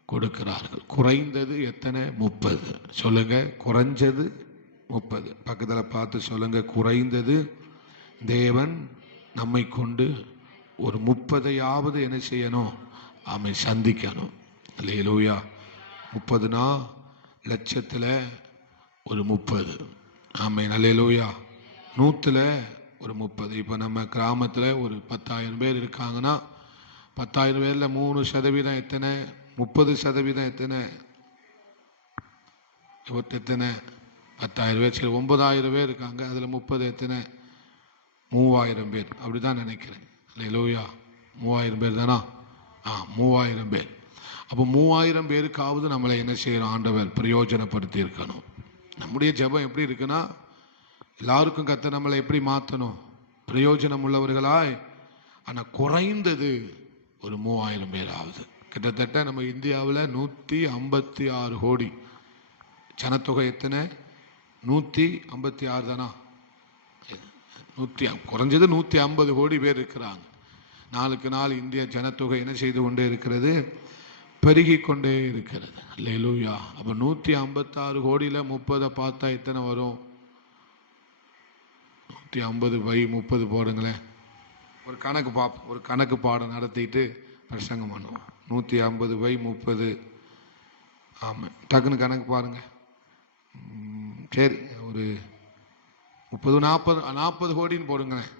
கொடுக்கிறார்கள். குறைந்தது எத்தனை? 30. சொல்லுங்க, குறைஞ்சது 30. பக்கத்தில் பார்த்து சொல்லுங்க, குறைந்தது தேவன் நம்மை கொண்டு ஒரு 30 என்ன செய்யணும்? ஆமை, சந்திக்கணும். அல்லேலூயா. 30 லட்சத்தில் ஒரு 30. ஆமை, அல்லேலூயா. 100ல் ஒரு 30. இப்போ நம்ம கிராமத்தில் ஒரு 10,000 பேர் இருக்காங்கன்னா 10,000 பேரில் 3% எத்தனை? 30% எத்தனை? எத்தனை? 10,000 பேர். சரி, 9,000 பேர் இருக்காங்க. அதில் 30 எத்தனை? 3,000 பேர். அப்படி தான் நினைக்கிறேன். அல்லேலூயா. 3,000 பேர் தானா? 3,000 பேர். அப்போ 3,000 பேருக்காவது நம்மளை என்ன செய்யணும்? ஆண்டவர் பிரயோஜனப்படுத்தி இருக்கணும். நம்முடைய ஜெபம் எப்படி இருக்குன்னா, எல்லாருக்கும் கர்த்தர் நம்மளை எப்படி மாற்றணும்? பிரயோஜனம் உள்ளவர்களாய். ஆனால் குறைந்தது ஒரு 3,000 பேராவது. கிட்டத்தட்ட நம்ம இந்தியாவில் 156 கோடி ஜனத்தொகை. எத்தனை? 156 தானா? குறைஞ்சது 150 கோடி பேர் இருக்கிறாங்க. நாளுக்கு நாள் இந்திய ஜனத்தொகை என்ன செய்து கொண்டே இருக்கிறது? பெருகி கொண்டே இருக்கிறது. அல்லேலூயா. அப்போ 156 கோடியில் 30 பார்த்தா எத்தனை வரும்? 150/30 போடுங்களேன். ஒரு கணக்கு பார்ப்போம். ஒரு கணக்கு பாடம் நடத்திட்டு பிரசங்கம் பண்ணுவோம். 150/30. ஆமாம், டக்குன்னு கணக்கு பாருங்க. சரி, ஒரு 30, 40 கோடின்னு போடுங்களேன்.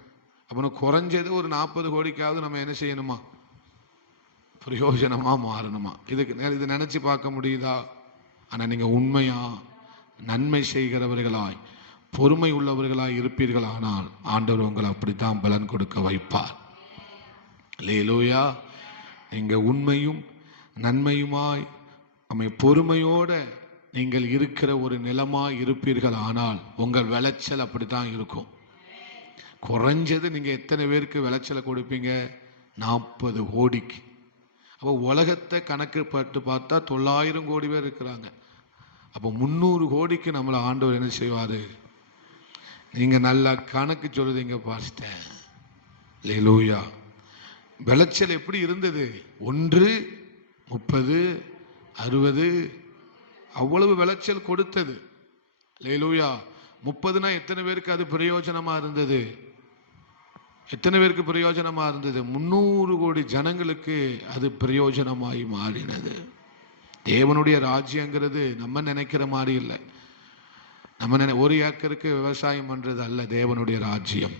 அப்போ குறைஞ்சது ஒரு 40 கோடிக்காவது நம்ம என்ன செய்யணுமா? பிரயோஜனமாக மாறணுமா? இது நினச்சி பார்க்க முடியுதா? ஆனால் நீங்கள் உண்மையா நன்மை செய்கிறவர்களாய் பொறுமை உள்ளவர்களாய் இருப்பீர்கள். ஆனால் ஆண்டவர் உங்களை அப்படித்தான் பலன் கொடுக்க வைப்பார். அல்லேலூயா. நீங்கள் உண்மையும் நன்மையுமாய் பொறுமையோட நீங்கள் இருக்கிற ஒரு நிலமாய் இருப்பீர்கள். ஆனால் உங்கள் விளைச்சல் அப்படித்தான் இருக்கும். குறைஞ்சது நீங்கள் எத்தனை பேருக்கு விளைச்சலை கொடுப்பீங்க? 40 கோடிக்கு. அப்போ உலகத்தை கணக்கு பட்டு பார்த்தா 900 கோடி பேர் இருக்கிறாங்க. அப்போ 300 கோடிக்கு நம்மளை ஆண்டவர் என்ன செய்வார்? நீங்கள் நல்லா கணக்கு சொல்லுதீங்க பாஸ்டர். அல்லேலூயா. விளைச்சல் எப்படி இருந்தது? 1, 30, 60 அவ்வளவு விளைச்சல் கொடுத்தது. அல்லேலூயா. 30னா எத்தனை பேருக்கு அது பிரயோஜனமா இருந்தது? எத்தனை பேருக்கு பிரயோஜனமா இருந்தது? 300 கோடி ஜனங்களுக்கு அது பிரயோஜனமாய் மாறினது. தேவனுடைய ராஜ்யங்கிறது நம்ம நினைக்கிற மாதிரி இல்லை. நம்ம ஒரு ஏக்கருக்கு விவசாயம் பண்றது அல்ல தேவனுடைய ராஜ்யம்.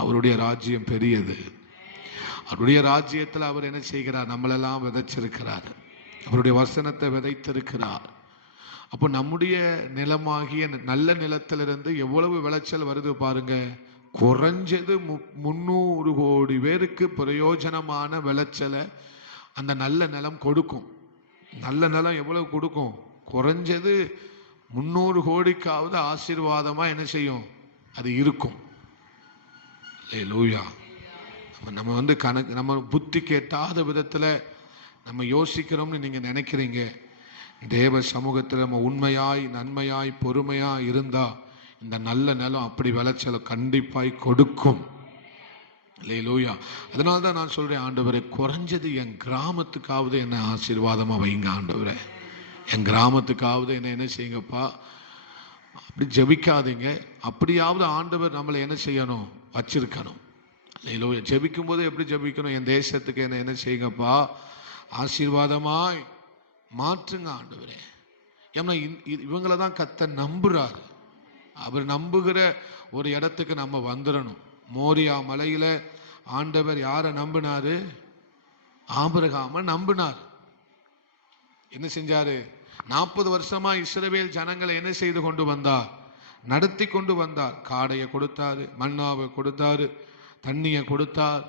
அவருடைய ராஜ்யம் பெரியது. அவருடைய ராஜ்யத்தில் அவர் என்ன செய்கிறார்? நம்மளெல்லாம் விதைச்சிருக்கிறார். அவருடைய வசனத்தை விதைத்திருக்கிறார். அப்போ நம்முடைய நிலமாகிய நல்ல நிலத்திலிருந்து எவ்வளவு விளைச்சல் வருது பாருங்க. குறைஞ்சது 300 கோடி பேருக்கு பிரயோஜனமான விளைச்சலை அந்த நல்ல நிலம் கொடுக்கும். நல்ல நிலம் எவ்வளவு கொடுக்கும்? குறைஞ்சது 300 கோடிக்காவது ஆசீர்வாதமா என்ன செய்யும்? அது இருக்கும். அல்லேலூயா. நம்ம கணக்கு நம்ம புத்தி கேட்டாத விதத்துல நம்ம யோசிக்கிறோம்னு நீங்க நினைக்கிறீங்க. தேவ சமூகத்தில் நம்ம உண்மையாய் நன்மையாய் பொறுமையாய் இருந்தா இந்த நல்ல நிலம் அப்படி விளைச்சல கண்டிப்பாய் கொடுக்கும். அல்லேலூயா. அதனால தான் நான் சொல்றேன், ஆண்டவரே குறைஞ்சது என் கிராமத்துக்காவது என்ன ஆசீர்வாதமா வைங்க ஆண்டவரே. என் கிராமத்துக்காவது என்ன செய்யுங்கப்பா. அப்படி ஜெபிக்காதீங்க. அப்படியாவது ஆண்டவர் நம்மளை என்ன செய்யணும்? வச்சிருக்கணும். அல்லேலூயா. ஜெபிக்கும் போது எப்படி ஜெபிக்கணும்? என் தேசத்துக்கு என்ன செய்யுங்கப்பா, ஆசீர்வாதமாய் மாற்றுங்க ஆண்டவரே. ஏன்னா இவங்களை தான் கர்த்தர் நம்புறாரு. அவர் நம்புகிற ஒரு இடத்துக்கு நம்ம வந்துடணும். மோரியா மலையில ஆண்டவர் யாரை நம்பினாரு? ஆபிரகாமை நம்பினார். என்ன செஞ்சாரு? 40 வருஷமா இஸ்ரவேல் ஜனங்களை என்ன செய்து கொண்டு வந்தார்? நடத்தி கொண்டு வந்தார். காடையை கொடுத்தாரு, மன்னாவை கொடுத்தாரு, தண்ணியை கொடுத்தார்,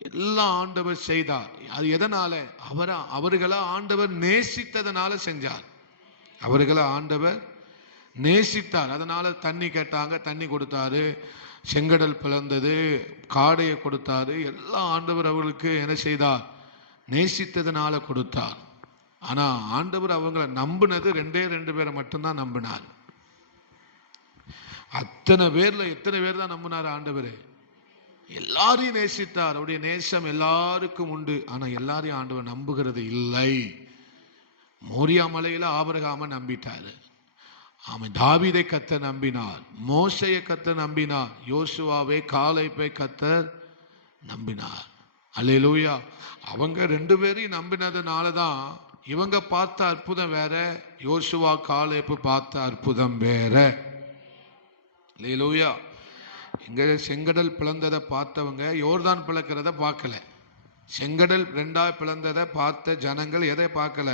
எல்லாம் ஆண்டவர் செய்தார். அது எதனால? அவர்களை ஆண்டவர் நேசித்ததனால செஞ்சார். அவர்களை ஆண்டவர் நேசித்தார், அதனால தண்ணி கேட்டாங்க, தண்ணி கொடுத்தாரு. செங்கடல் பிளந்தது, காடையை கொடுத்தாரு. எல்லாம் ஆண்டவர் அவர்களுக்கு என்ன செய்தார்? நேசித்ததனால கொடுத்தார். ஆனா ஆண்டவர் அவங்களை நம்பினது 2 பேரை மட்டும்தான் நம்பினார். அத்தனை பேர்ல எத்தனை பேர் தான் நம்பினார் ஆண்டவர்? எல்லாரையும் நேசித்தார். அவருடைய நேசம் எல்லாருக்கும் உண்டு. ஆனா எல்லாரையும் ஆண்டவர் நம்புகிறது இல்லை. மோரியா மலையில ஆபிரகாமை நம்பிட்டாரு. அவன் தாவீதை கர்த்தர் நம்பினார், மோசேயை கர்த்தர் நம்பினார், யோசுவாவை காலேபை கர்த்தர் நம்பினார். அல்லேலூயா. அவங்க 2 பேரையும் நம்பினதுனாலதான் இவங்க பார்த்த அற்புதம் வேற, யோசுவா காலேபு பார்த்த அற்புதம் வேற. அல்லேலூயா. இங்க செங்கடல் பிளந்ததை பார்த்தவங்க யோர்தான் பிளக்கிறத பார்க்கல. செங்கடல் 2 பிளந்ததை பார்த்த ஜனங்கள் எதை பார்க்கல?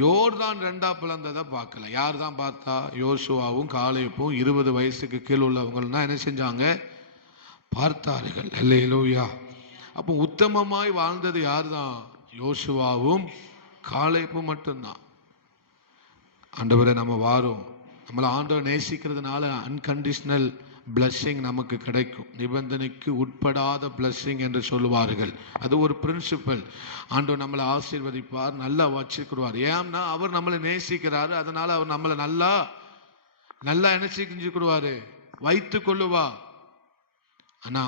யோர்தான் 2 பிளந்ததை பார்க்கல. யார் தான் பார்த்தா? யோசுவாவும் காலேபும் 20 வயசுக்கு கீழ் உள்ளவங்கன்னா என்ன செஞ்சாங்க? பார்த்தார்கள். அல்லேலூயா. அப்போ உத்தமமாய் வாழ்ந்தது யார் தான்? யோசுவாவும் காலேபும் மட்டும்தான். ஆண்டவரை நம்ம வாரோம், நம்மளை ஆண்டவர் நேசிக்கிறதுனால அன்கண்டிஷனல் பிளஸ்ஸிங் நமக்கு கிடைக்கும். நிபந்தனைக்கு உட்படாத பிளஸ்ஸிங் என்று சொல்லுவார்கள். அது ஒரு பிரின்சிபல். ஆண்டவர் நம்மளை ஆசீர்வதிப்பார், நல்லா வச்சுக்கிறார். ஏன்னா அவர் நம்மளை நேசிக்கிறாரு, அதனால அவர் நம்மளை நல்லா நல்லா என்ன செஞ்சுக்கிடுவாரு? வைத்து கொள்ளுவா. ஆனா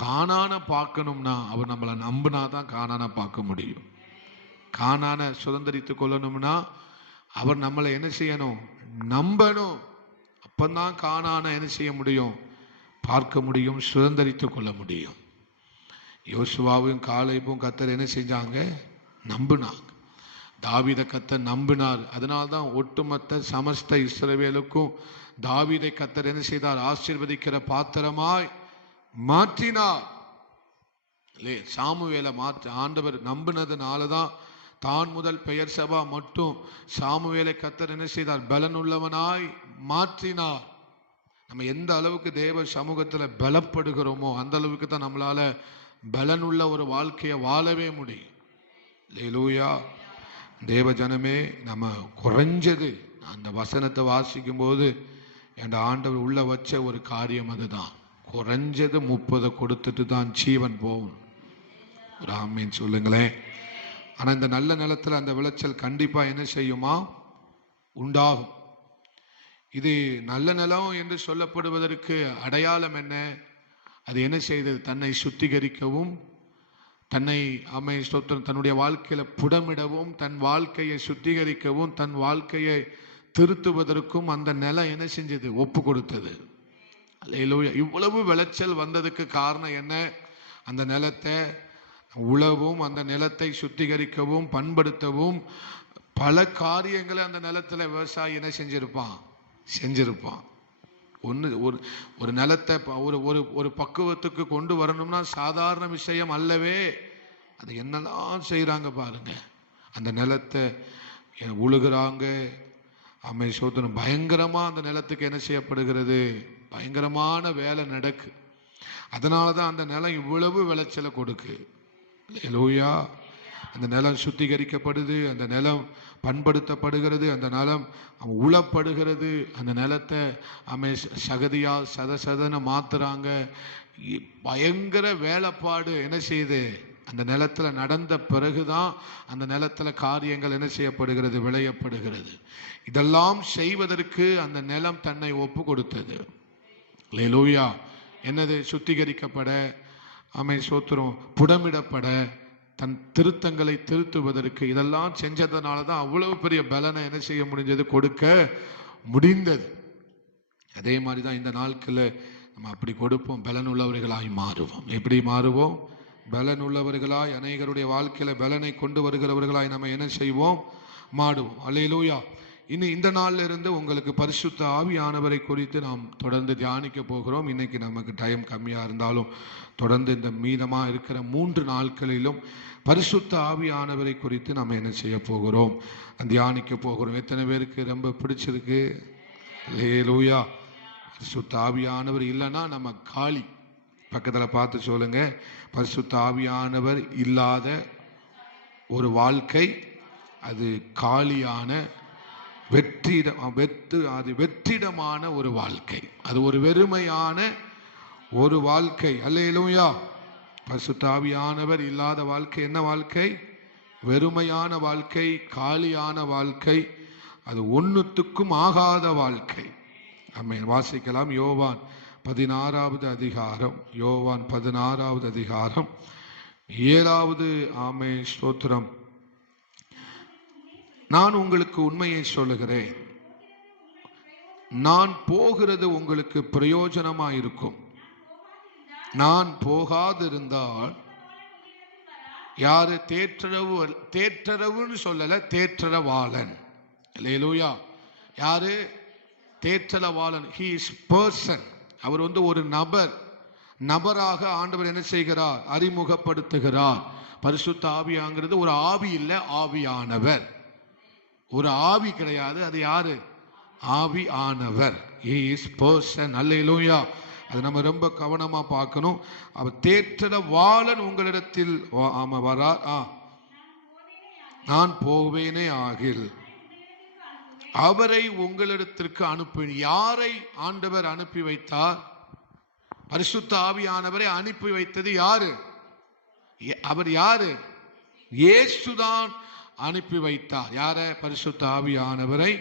கானான பார்க்கணும்னா அவர் நம்மளை நம்பினாதான் கானான பார்க்க முடியும். கானான சுதந்திரித்து கொள்ளணும்னா அவர் நம்மளை என்ன செய்யணும்? நம்பணும். அப்பந்தான் கானான என்ன செய்ய முடியும்? பார்க்க முடியும், சுதந்திரித்துக் கொள்ள முடியும். யோசுவாவும் காலேபும் கர்த்தர் என்ன செஞ்சாங்க? நம்பினாங்க. தாவீதை கர்த்தர் நம்பினார். அதனால்தான் ஒட்டுமொத்த சமஸ்த இஸ்ரவேலுக்கும் தாவீதை கர்த்தர் என்ன செய்தார்? ஆசீர்வதிக்கிற பாத்திரமாய் மாற்றினார். சாமுவேலை மாற்றி ஆண்டவர் நம்பினதுனாலதான் தான் முதல் பெயர் சபா மட்டும் சாமுவேலை கர்த்தர் என்ன செய்தார்? பலனுள்ளவனாய் மாற்றினார். நம்ம எந்த அளவுக்கு தேவ சமூகத்துல பலப்படுகிறோமோ அந்த அளவுக்கு தான் நம்மளால பலனுள்ள ஒரு வாழ்க்கையை வாழவே முடியும். அல்லேலூயா. தேவ ஜனமே, நம்ம குறைஞ்சது அந்த வசனத்தை வாசிக்கும் போது என் ஆண்டவர் உள்ள வச்ச ஒரு காரியம் அதுதான். குறைஞ்சது 30 கொடுத்துட்டு தான் ஜீவன் போகும். ஒரு ஆமீன் சொல்லுங்களேன். ஆனா இந்த நல்ல நிலத்துல அந்த விளைச்சல் கண்டிப்பா என்ன செய்யுமா? உண்டாகும். இது நல்ல நிலம் என்று சொல்லப்படுவதற்கு அடையாளம் என்ன? அது என்ன செய்தது? தன்னை சுத்திகரிக்கவும், தன்னை தன்னுடைய வாழ்க்கையில புடமிடவும், தன் வாழ்க்கையை சுத்திகரிக்கவும், தன் வாழ்க்கையை திருத்துவதற்கும் அந்த நிலம் என்ன செஞ்சது? ஒப்பு கொடுத்தது. அல்லேலூயா. இவ்வளவு விளைச்சல் வந்ததுக்கு காரணம் என்ன? அந்த நிலத்தை உழவும், அந்த நிலத்தை சுத்திகரிக்கவும், பண்படுத்தவும் பல காரியங்களை அந்த நிலத்துல விவசாயி என்ன செஞ்சிருப்பான். ஒரு நிலத்தை ஒரு பக்குவத்துக்கு கொண்டு வரணும்னா சாதாரண விஷயம் அல்லவே. அது என்னெல்லாம் செய்யறாங்க பாருங்க. அந்த நிலத்தை உழுகுறாங்க. சோதனம் பயங்கரமா அந்த நிலத்துக்கு என்ன செய்யப்படுகிறது? பயங்கரமான வேலை நடக்கு. அதனாலதான் அந்த நிலம் இவ்வளவு விளைச்சலை கொடுக்கு. அல்லேலூயா. அந்த நிலம் சுத்திகரிக்கப்படுது, அந்த நிலம் பண்படுத்தப்படுகிறது, அந்த நிலம் உழப்படுகிறது, அந்த நிலத்தை சகதியா சதன மாத்துறாங்க. பயங்கர வேலைப்பாடு என்ன செய்யுது? அந்த நிலத்துல நடந்த பிறகுதான் அந்த நிலத்துல காரியங்கள் என்ன செய்யப்படுகிறது? விளையப்படுகிறது. இதெல்லாம் செய்வதற்கு அந்த நிலம் தன்னை ஒப்பு கொடுத்தது. அல்லேலூயா. என்னது? சுத்திகரிக்கப்பட, சோத்திரம் புடமிடப்பட, தன் திருத்தங்களை திருத்துவதற்கு இதெல்லாம் செஞ்சதுனாலதான் அவ்வளவு பெரிய பலனை என்ன செய்ய முடிஞ்சது? கொடுக்க முடிந்தது. அதே மாதிரிதான் இந்த நாட்கள்ல நம்ம அப்படி கொடுப்போம், பலனுள்ளவர்களாய் மாறுவோம். எப்படி மாறுவோம்? பலனுள்ளவர்களாய், அநேகருடைய வாழ்க்கையில பலனை கொண்டு வருகிறவர்களாய் நம்ம என்ன செய்வோம்? மாடுவோம். அல்லேலூயா. இனி இந்த நாள்ல இருந்து உங்களுக்கு பரிசுத்த ஆவியானவரை குறித்து நாம் தொடர்ந்து தியானிக்க போகிறோம். இன்னைக்கு நமக்கு டைம் கம்மியா இருந்தாலும் தொடர்ந்து இந்த மீதமா இருக்கிற 3 நாட்களிலும் பரிசுத்த ஆவியானவரை குறித்து நம்ம என்ன செய்ய போகிறோம்? தியானிக்க போகிறோம். எத்தனை பேருக்கு ரொம்ப பிடிச்சிருக்கு? அல்லேலூயா. பரிசுத்த ஆவியானவர் இல்லைன்னா நம்ம காலி. பக்கத்தில் பார்த்து சொல்லுங்க, பரிசுத்த ஆவியானவர் இல்லாத ஒரு வாழ்க்கை அது காலியான வெற்றிடமான ஒரு வாழ்க்கை, அது ஒரு வெறுமையான ஒரு வாழ்க்கை. அல்லேலூயா. பரிசுத்த ஆவியானவர் இல்லாத வாழ்க்கை என்ன வாழ்க்கை? வெறுமையான வாழ்க்கை, காலியான வாழ்க்கை, அது ஒன்றுத்துக்கும் ஆகாத வாழ்க்கை. ஆமென். வாசிக்கலாம். யோவான் 16வது அதிகாரம், யோவான் 16வது அதிகாரம் 7வது. ஆமென், ஸ்தோத்திரம். நான் உங்களுக்கு உண்மையை சொல்லுகிறேன், நான் போகிறது உங்களுக்கு பிரயோஜனமாயிருக்கும். நான் போகாதிருந்தால் யாரு? தேற்றரவுன்னு சொல்லல, தேற்றரவாளன். அல்லேலூயா. யாரு? தேற்றரவாளன். he is person. அவர் ஒரு நபராக ஆண்டவர் என்ன செய்கிறார்? அறிமுகப்படுத்துகிறார். பரிசுத்த ஆவியாங்கிறது ஒரு ஆவி இல்லை, ஆவியானவர். ஒரு ஆவி கிடையாது, அது யாரு? ஆவியானவர். he is person. அல்லேலூயா. அது நம்ம ரொம்ப கவனமா பார்க்கணும். அவர் தேற்றரவாளன் உங்களிடத்தில் வரார். நான் போவேனே ஆகில் அவரை உங்களிடத்திற்கு அனுப்பி. யாரை ஆண்டவர் அனுப்பி வைத்தார்? பரிசுத்த ஆவியானவரை அனுப்பி வைத்தது யாரு? அவர் யாரு? இயேசுதான் அனுப்பி வைத்தார். யார? பரிசுத்த ஆவியானவரை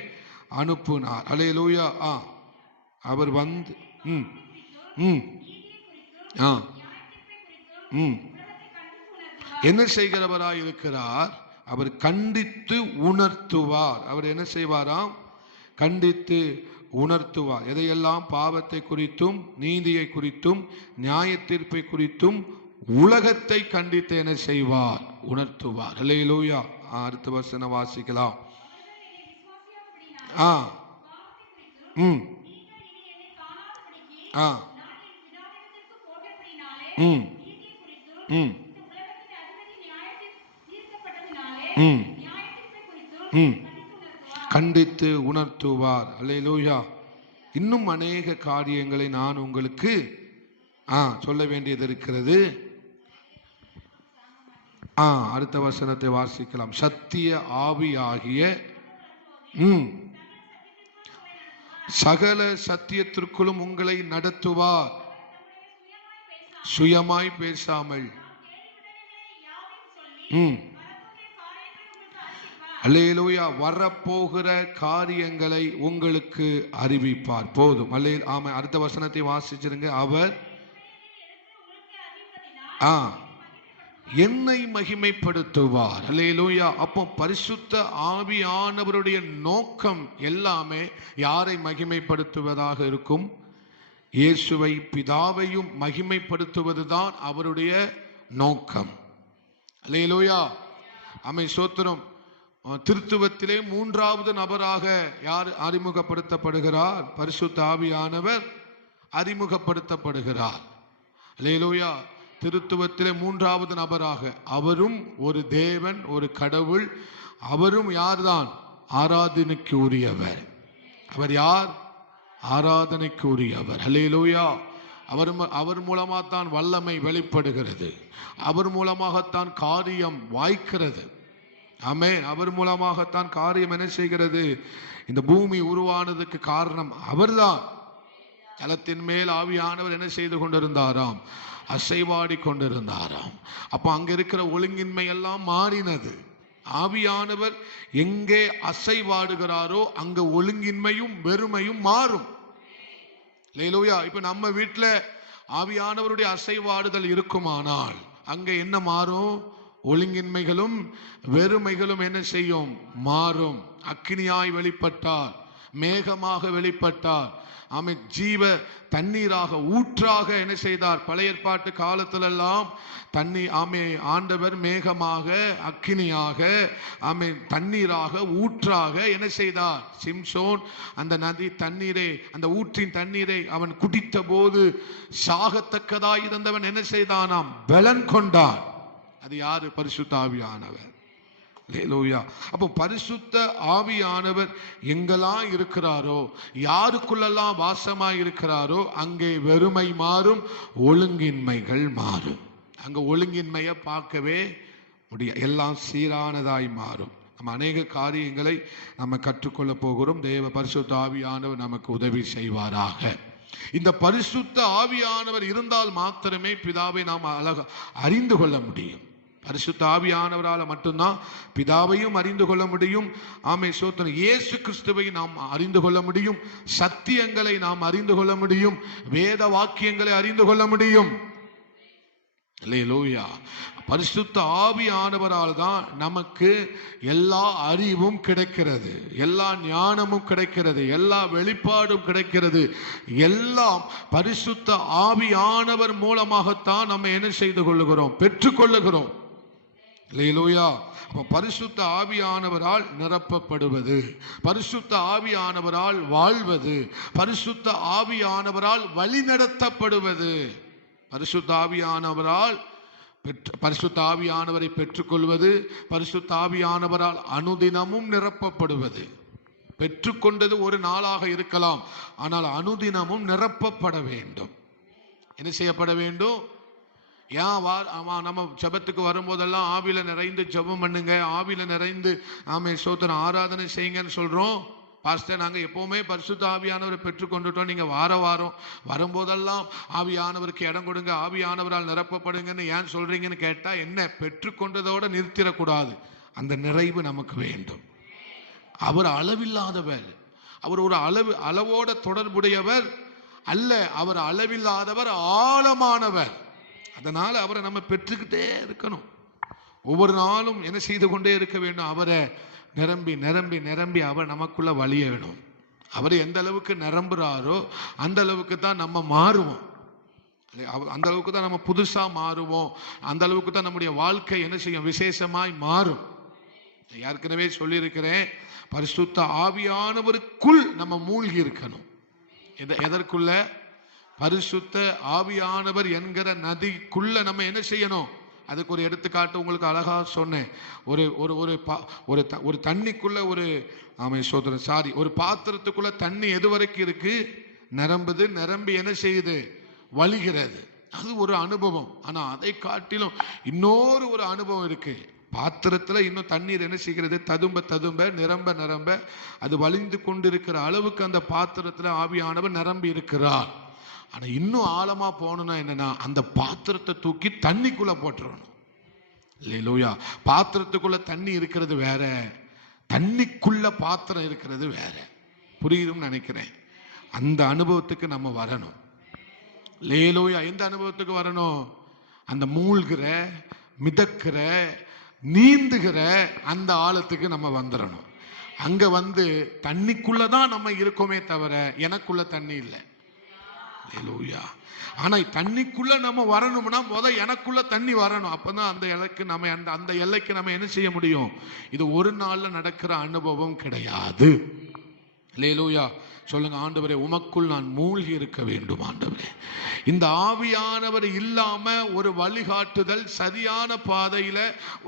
அனுப்பினார். அல்லேலூயா. அவர் வந்து என்ன செய்கிறவராய் இருக்கிறார்? அவர் கண்டித்து உணர்த்துவார். அவர் என்ன செய்வாராம்? கண்டித்து உணர்த்துவார். எதையெல்லாம்? பாவத்தை குறித்தும், நீதியை குறித்தும், நியாய தீர்ப்பை குறித்தும் உலகத்தை கண்டித்து என்ன செய்வார்? உணர்த்துவார். அல்லேலூயா. அடுத்த வசனம் வாசிக்கலாம். கண்டித்து உணர்த்துவார். அல்லேலூயா. இன்னும் அநேக காரியங்களை நான் உங்களுக்கு சொல்ல வேண்டியது இருக்கிறது. அடுத்த வசனத்தை வாசிக்கலாம். சத்திய ஆவியாகிய சகல சத்தியத்திற்குள்ளும் உங்களை நடத்துவார். சுயமாய் பேசாமல். அல்லேலூயா. வரப்போகிற காரியங்களை உங்களுக்கு அறிவிப்பார். போதும். ஆமா. அடுத்த வசனத்தை வாசிச்சிருங்க. அவர் என்னை மகிமைப்படுத்துவார். அல்லேலூயா. அப்போ பரிசுத்த ஆவியானவருடைய நோக்கம் எல்லாமே யாரை மகிமைப்படுத்துவதாக இருக்கும்? இயேசுவை, பிதாவையும் மகிமைப்படுத்துவதுதான் அவருடைய நோக்கம். அல்லேலூயா. ஆமென், ஸ்தோத்திரம். திருத்துவத்திலே 3வது நபராக யார் அறிமுகப்படுத்தப்படுகிறார்? பரிசுத்த ஆவியானவர் அறிமுகப்படுத்தப்படுகிறார். அல்லேலூயா. திருத்துவத்திலே 3வது நபராக அவரும் ஒரு தேவன், ஒரு கடவுள். அவரும் யார்தான்? ஆராதனைக்கு உரியவர். அவர் யார்? ஆராதனைக்கு உரியவர். அல்லேலூயா. அவர் மூலமாகத்தான் வல்லமை வெளிப்படுகிறது. அவர் மூலமாகத்தான் காரியம் வாய்க்கிறது. ஆமென். அவர் மூலமாகத்தான் காரியம் என்ன செய்கிறது? இந்த பூமி உருவானதுக்கு காரணம் அவர்தான். ஜலத்தின் மேல் ஆவியானவர் என்ன செய்து கொண்டிருந்தாராம்? அசைவாடி கொண்டிருந்தாராம். அப்ப அங்க இருக்கிற ஒழுங்கின்மை எல்லாம் மாறினது. ஆவியானவர் எங்கே அசைவாடுகிறாரோ அங்க ஒழுங்கின்மையும் வெறுமையும் மாறும். அல்லேலூயா. இப்ப நம்ம வீட்டுல ஆவியானவருடைய அசைவாடுதல் இருக்குமானால் அங்க என்ன மாறும்? ஒழுங்கின்மைகளும் வெறுமைகளும் என்ன செய்யும்? மாறும். அக்கினியாய் வெளிப்பட்டார், மேகமாக வெளிப்பட்டார். ஆமை ஜீவ தண்ணீராக, ஊற்றாக என்ன செய்தார்? பழைய ஏற்பாட்டு காலத்திலெல்லாம் தண்ணீர் ஆமை ஆண்டவர் மேகமாக, அக்கினியாக, ஆமை தண்ணீராக, ஊற்றாக என்ன செய்தார்? சிம்சோன் அந்த நதி தண்ணீரை, அந்த ஊற்றின் தண்ணீரை அவன் குடித்த போது சாகத்தக்கதாய் இருந்தவன் என்ன செய்தானாம்? பலன் கொண்டான். அது யாரு? பரிசுத்த ஆவியானவர். அல்லேலூயா. அப்போ பரிசுத்த ஆவியானவர் எங்கெல்லாம் இருக்கிறாரோ, யாருக்குள்ளெல்லாம் வாசமாய் இருக்கிறாரோ, அங்கே வெறுமை மாறும், ஒழுங்கின்மைகள் மாறும். அங்க ஒழுங்கின்மையை பார்க்கவே முடியாது, எல்லாம் சீரானதாய் மாறும். நம்ம அநேக காரியங்களை நம்ம கற்றுக்கொள்ள போகிறோம். தேவ பரிசுத்த ஆவியானவர் நமக்கு உதவி செய்வாராக. இந்த பரிசுத்த ஆவியானவர் இருந்தால் மாத்திரமே பிதாவை நாம் அறிந்து கொள்ள முடியும். பரிசுத்த ஆவியானவரால் மட்டும்தான் பிதாவையும் அறிந்து கொள்ள முடியும். ஆமே சோத்திரம். இயேசு கிறிஸ்துவை நாம் அறிந்து கொள்ள முடியும், சத்தியங்களை நாம் அறிந்து கொள்ள முடியும், வேத வாக்கியங்களை அறிந்து கொள்ள முடியும். அல்லேலூயா. பரிசுத்த ஆவியானவரால் தான் நமக்கு எல்லா அறிவும் கிடைக்கிறது, எல்லா ஞானமும் கிடைக்கிறது, எல்லா வெளிப்பாடும் கிடைக்கிறது. எல்லாம் பரிசுத்த ஆவியானவர் மூலமாகத்தான் நம்ம என்ன செய்து கொள்ளுகிறோம், பெற்றுக்கொள்ளுகிறோம். அல்லேலூயா. பரிசுத்த ஆவியானவரால் நிரப்பப்படுவது, பரிசுத்த ஆவியானவரால் வாழ்வது, பரிசுத்த ஆவியானவரால் வழிநடத்தப்படுவது, பரிசுத்த ஆவியானவரால் பரிசுத்த ஆவியானவரை பெற்றுக்கொள்வது, பரிசுத்த ஆவியானவரால் அனுதினமும் நிரப்பப்படுவது. பெற்றுக்கொண்டது ஒரு நாளாக இருக்கலாம், ஆனால் அனுதினமும் நிரப்பப்பட வேண்டும். என்ன செய்யப்பட வேண்டும்? நம்ம ஜெபத்துக்கு வரும்போதெல்லாம் ஆவியில நிறைந்து ஜெபம் பண்ணுங்க, ஆவியில நிறைந்து ஆமே சோத்திரம் ஆராதனை செய்யுங்கன்னு சொல்றோம். பாஸ்டர், நாங்கள் எப்போவுமே பரிசுத்த ஆவியானவரை பெற்றுக்கொண்டுட்டோம், நீங்கள் வாரம் வரும்போதெல்லாம் ஆவியானவருக்கு இடம் கொடுங்க, ஆவியானவரால் நிரப்பப்படுங்கன்னு ஏன் சொல்றீங்கன்னு கேட்டால், என்ன பெற்றுக்கொண்டதோடு நிறுத்திடக்கூடாது, அந்த நிறைவு நமக்கு வேண்டும். அவர் அளவில்லாதவர், அவர் ஒரு அளவோட தொடர்புடையவர் அல்ல, அவர் அளவில்லாதவர், ஆழமானவர். அதனால அவரை நம்ம பெற்றுக்கிட்டே இருக்கணும். ஒவ்வொரு நாளும் என்ன செய்து கொண்டே இருக்க வேண்டும், அவரை நிரம்பி நிரம்பி நிரம்பி அவர் நமக்குள்ள வழியணும். அவர் எந்த அளவுக்கு நிரம்புறாரோ அந்த அளவுக்கு தான் நம்ம மாறுவோம், அந்த அளவுக்கு தான் நம்ம புதுசா மாறுவோம், அந்த அளவுக்கு தான் நம்முடைய வாழ்க்கை என்ன செய்யும், விசேஷமாய் மாறும். ஏற்கனவே சொல்லியிருக்கிறேன், பரிசுத்த ஆவியானவருக்குள் நம்ம மூழ்கி இருக்கணும். எதற்குள்ள? பரிசுத்த ஆவியானவர் என்கிற நதிக்குள்ள நம்ம என்ன செய்யணும்? அதுக்கு ஒரு எடுத்துக்காட்டு உங்களுக்கு அழகா சொன்னேன். ஒரு தண்ணிக்குள்ள ஒரு பாத்திரத்துக்குள்ள தண்ணி எது வரைக்கும் இருக்கு? நிரம்புது, நிரம்பி என்ன செய்யுது? வழிகிறது. அது ஒரு அனுபவம். ஆனா அதை காட்டிலும் இன்னொரு ஒரு அனுபவம் இருக்கு. பாத்திரத்துல இன்னும் தண்ணீர் என்ன செய்கிறது? ததும்ப ததும்ப நிரம்ப நிரம்ப அது வழிந்து கொண்டிருக்கிற அளவுக்கு அந்த பாத்திரத்துல ஆவியானவர் நிரம்பி இருக்கிறார். ஆனா இன்னும் ஆழமா போகணும்னா என்னன்னா, அந்த பாத்திரத்தை தூக்கி தண்ணிக்குள்ள போட்டுறணும். அல்லேலூயா. பாத்திரத்துக்குள்ள தண்ணி இருக்கிறது வேற, தண்ணிக்குள்ள பாத்திரம் இருக்கிறது வேற. புரியுதுன்னு நினைக்கிறேன். அந்த அனுபவத்துக்கு நம்ம வரணும். அல்லேலூயா. எந்த அனுபவத்துக்கு வரணும்? அந்த மூழ்கிற, மிதக்கிற, நீந்துகிற அந்த ஆழத்துக்கு நம்ம வந்துடணும். அங்க வந்து தண்ணிக்குள்ளதான் நம்ம இருக்கோமே தவிர எனக்குள்ள தண்ணி இல்லை. ஆனா தண்ணிக்குள்ள நம்ம வரணும்னா எனக்குள்ள தண்ணி வரணும். அப்பதான் அந்த எல்லைக்கு நம்ம அந்த எல்லைக்கு நம்ம என்ன செய்ய முடியும்? இது ஒரு நாள்ல நடக்கிற அனுபவம் கிடையாது. அல்லேலூயா. சொல்லுங்க, ஆண்டவரே உமக்குள் நான் மூழ்கி இருக்க வேண்டும். ஆண்டவரே, இந்த ஆவியானவர் இல்லாம ஒரு வழிகாட்டுதல், சரியான பாதையில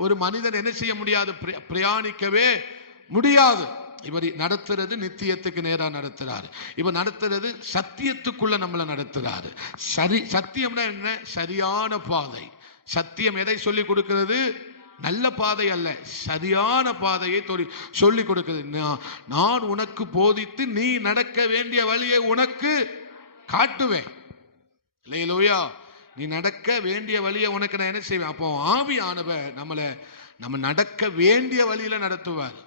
ஒரு மனிதன் என்ன செய்ய முடியாது? பிரயாணிக்கவே முடியாது. இவர் நடத்துறது நித்தியத்துக்கு நேரா நடத்துறாரு. இவர் நடத்துறது சத்தியத்துக்குள்ள நம்மளை நடத்துறாரு. சத்தியம்னா என்ன? சரியான பாதை. சத்தியம் எதை சொல்லி கொடுக்கிறது? நல்ல பாதை அல்ல, சரியான பாதையை சொல்லி கொடுக்கிறது. நான் உனக்கு போதித்து நீ நடக்க வேண்டிய வழியை உனக்கு காட்டுவேன். அல்லேலூயா. நீ நடக்க வேண்டிய வழியை உனக்கு நான் என்ன செய்வேன்? அப்போ ஆவியானவர் நம்ம நடக்க வேண்டிய வழியில நடத்துவார்.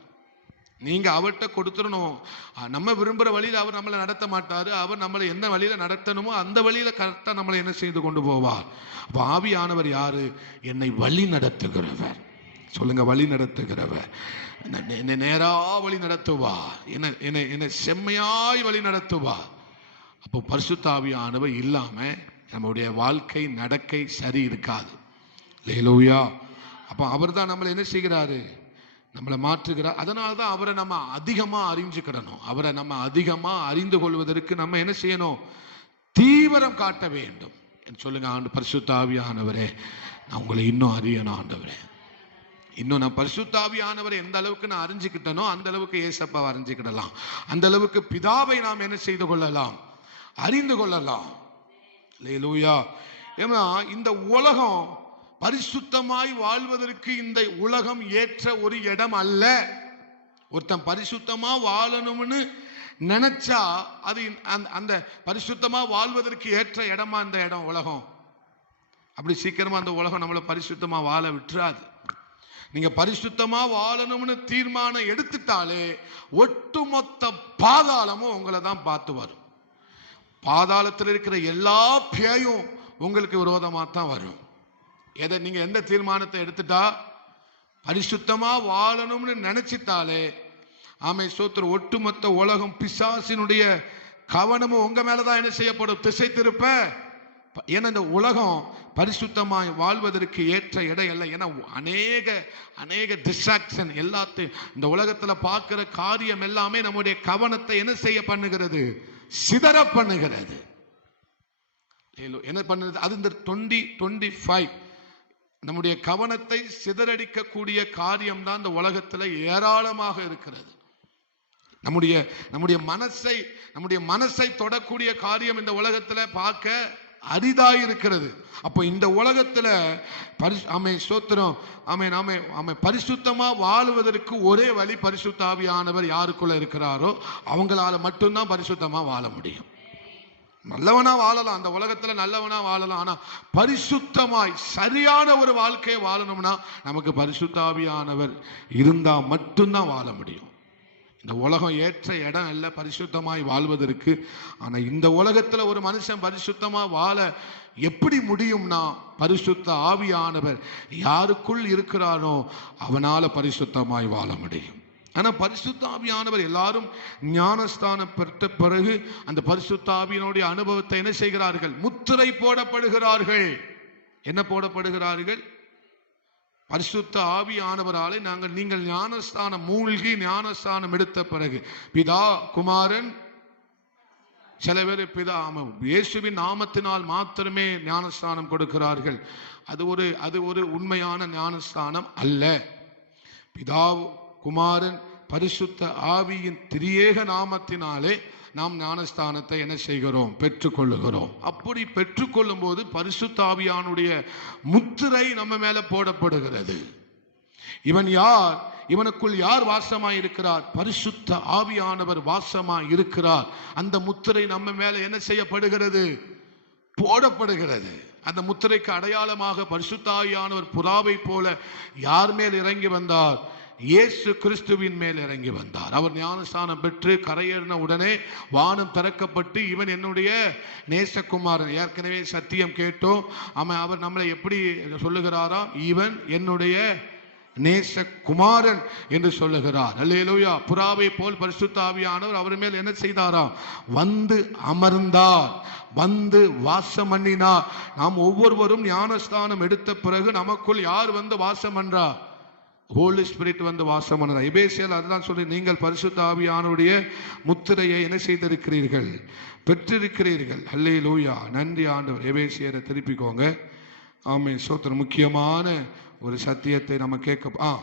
நீங்க அவர்கிட்ட கொடுத்துடணும். நம்ம விரும்புற வழியில அவர் நம்மளை நடத்த மாட்டாரு. அவர் நம்மளை என்ன வழியில நடத்தணுமோ அந்த வழியில கரெக்டா நம்மளை என்ன செய்து கொண்டு போவார். அப்ப ஆவியானவர் யாரு? என்னை வழி நடத்துகிறவர். சொல்லுங்க, வழி நடத்துகிறவர். என்னை நேரா வழி நடத்துவார், என்னை செம்மையாய் வழி நடத்துவார். அப்போ பரிசுத்த ஆவியானவர் இல்லாம நம்முடைய வாழ்க்கை நடக்கை சரி இருக்காது. அல்லேலூயா. அப்ப அவர் தான் நம்மளை என்ன செய்கிறாரு? நம்மளை மாற்றுகிறார். அதனால தான் அவரை நம்ம அதிகமா அறிஞ்சுக்கிடணும். அவரை நம்ம அதிகமா அறிந்து கொள்வதற்கு நம்ம என்ன செய்யணும்? தீவிரம் காட்ட வேண்டும். சொல்லுங்க, ஆண்டு பரிசுத்த ஆவியானவரே, நான் உங்களை இன்னும் அறியணும். ஆண்டவரே, இன்னும் நான் பரிசுத்தாவியானவரை எந்த அளவுக்கு நான் அறிஞ்சுக்கிட்டனோ அந்த அளவுக்கு ஏசப்பாவை அறிஞ்சுக்கிடலாம். அந்த அளவுக்கு பிதாவை நாம் என்ன செய்து கொள்ளலாம், அறிந்து கொள்ளலாம். அல்லேலூயா. ஏன்னா இந்த உலகம் பரிசுத்தமாய் வாழ்வதற்கு இந்த உலகம் ஏற்ற ஒரு இடம் அல்ல. ஒருத்தன் பரிசுத்தமா வாழணும்னு நினைச்சா அது அந்த பரிசுத்தமா வாழ்வதற்கு ஏற்ற இடமா இந்த இடம் உலகம்? அப்படி சீக்கிரமா அந்த உலகம் நம்மளை பரிசுத்தமா வாழ விட்டுறாது. நீங்க பரிசுத்தமா வாழணும்னு தீர்மானம் எடுத்துட்டாலே ஒட்டுமொத்த பாதாளமும் உங்களை தான் பார்த்து வரும். பாதாளத்தில் இருக்கிற எல்லா பேயும் உங்களுக்கு விரோதமா தான் வரும். நீங்க எந்த தீர்மானத்தை எடுத்துட்டா பரிசுத்தமா வாழணும்னு நினைச்சிட்டாலே ஆமை சோத்திரம், ஒட்டுமொத்த உலகம் பிசாசினுடைய கவனமும் உங்க மேலதான் என்ன செய்யப்படும், திசை திருப்ப. ஏன்னா இந்த உலகம் பரிசுத்தமாய் வாழ்வதற்கு ஏற்ற இடம் இல்லை. ஏன்னா அநேக டிஸ்ட்ராக்ஷன் எல்லாத்தையும் இந்த உலகத்துல பார்க்கிற காரியம் எல்லாமே நம்முடைய கவனத்தை என்ன செய்ய பண்ணுகிறது, சிதற பண்ணுகிறது. என்ன பண்ணுறது? அது இந்த 2025 நம்முடைய கவனத்தை சிதறடிக்கக்கூடிய காரியம் தான் இந்த உலகத்துல ஏராளமாக இருக்கிறது. நம்முடைய மனசை தொடக்கூடிய காரியம் இந்த உலகத்துல பார்க்க அரிதாய் இருக்கிறது. அப்போ இந்த உலகத்துல பரிசுத்தமா வாழுவதற்கு ஒரே வழி, பரிசுத்த ஆவியானவர் யாருக்குள்ள இருக்கிறாரோ அவங்களால மட்டும்தான் பரிசுத்தமா வாழ முடியும். நல்லவனா வாழலாம், அந்த உலகத்துல நல்லவனா வாழலாம். ஆனா பரிசுத்தமாய் சரியான ஒரு வாழ்க்கையை வாழணும்னா நமக்கு பரிசுத்த ஆவியானவர் இருந்தா மட்டும்தான் வாழ முடியும். இந்த உலகம் ஏற்ற இடம் அல்ல பரிசுத்தமாய் வாழ்வதற்கு. ஆனா இந்த உலகத்துல ஒரு மனுஷன் பரிசுத்தமா வாழ எப்படி முடியும்னா பரிசுத்த ஆவியானவர் யாருக்குள் இருக்கிறானோ அவனால பரிசுத்தமாய் வாழ முடியும். ஆனா பரிசுத்த ஆவியானவர் எல்லாரும் ஞானஸ்தானம் பெற்ற பிறகு அந்த பரிசுத்த ஆவியினுடைய அனுபவத்தை என்ன செய்கிறார்கள், முத்திரை போடப்படுகிறார்கள். என்ன போடப்படுகிறார்கள்? பரிசுத்த ஆவியானவராலே நீங்கள் ஞானஸ்தானம் மூழ்கி ஞானஸ்தானம் எடுத்த பிறகு பிதா குமாரன், சில பேர் பிதா இயேசுவின் நாமத்தினால் மாத்திரமே ஞானஸ்தானம் கொடுக்கிறார்கள். அது ஒரு உண்மையான ஞானஸ்தானம் அல்ல. பிதா குமாரன் பரிசுத்த ஆவியின் திரியேக நாமத்தினாலே நாம் ஞானஸ்தானத்தை என்ன செய்கிறோம், பெற்றுக்கொள்ளுகிறோம். அப்படி பெற்றுக்கொள்ளும் போது பரிசுத்த ஆவியானுடைய முத்திரை நம்ம மேல போடப்படுகிறது. இவன் யார்? இவனுக்குள் யார் வாசமாய் இருக்கிறார்? பரிசுத்த ஆவியானவர் வாசமாய் இருக்கிறார். அந்த முத்திரை நம்ம மேல என்ன செய்யப்படுகிறது, போடப்படுகிறது. அந்த முத்திரைக்கு அடையாளமாக பரிசுத்த ஆவியானவர் புறாவை போல யார் மேல் இறங்கி வந்தார்? இயேசு கிறிஸ்துவின் மேல் இறங்கி வந்தார். அவர் ஞானஸ்தானம் பெற்று கரையேறின உடனே வானம் திறக்கப்பட்டு இவன் என்னுடைய நேசகுமாரன். ஏற்கனவே சத்தியம் கேட்டோம். அவர் நம்மளை எப்படி சொல்லுகிறாராம்? இவன் என்னுடைய நேசகுமாரன் என்று சொல்லுகிறார். அல்லேலூயா. புறாவை போல் பரிசுத்த ஆவியானவர் அவர் மேல் என்ன செய்தாராம்? வந்து அமர்ந்தார், வந்து வாசம் பண்ணினார். நாம் ஒவ்வொருவரும் ஞானஸ்தானம் எடுத்த பிறகு நமக்குள் யார் வந்து வாசம் பண்றார்? ஹோலி ஸ்பிரிட் வந்து வாசம் பண்ணுறார். எபேசியர் அதுதான் சொல்லி, நீங்கள் பரிசுத்த ஆவியானுடைய முத்திரையை என்ன செய்திருக்கிறீர்கள், பெற்றிருக்கிறீர்கள். அல்லேலூயா. நன்றி ஆண்டவர். எபேசியரை திருப்பிக்கோங்க. ஆமென். சோத்திரம். முக்கியமான ஒரு சத்தியத்தை நம்ம கேட்க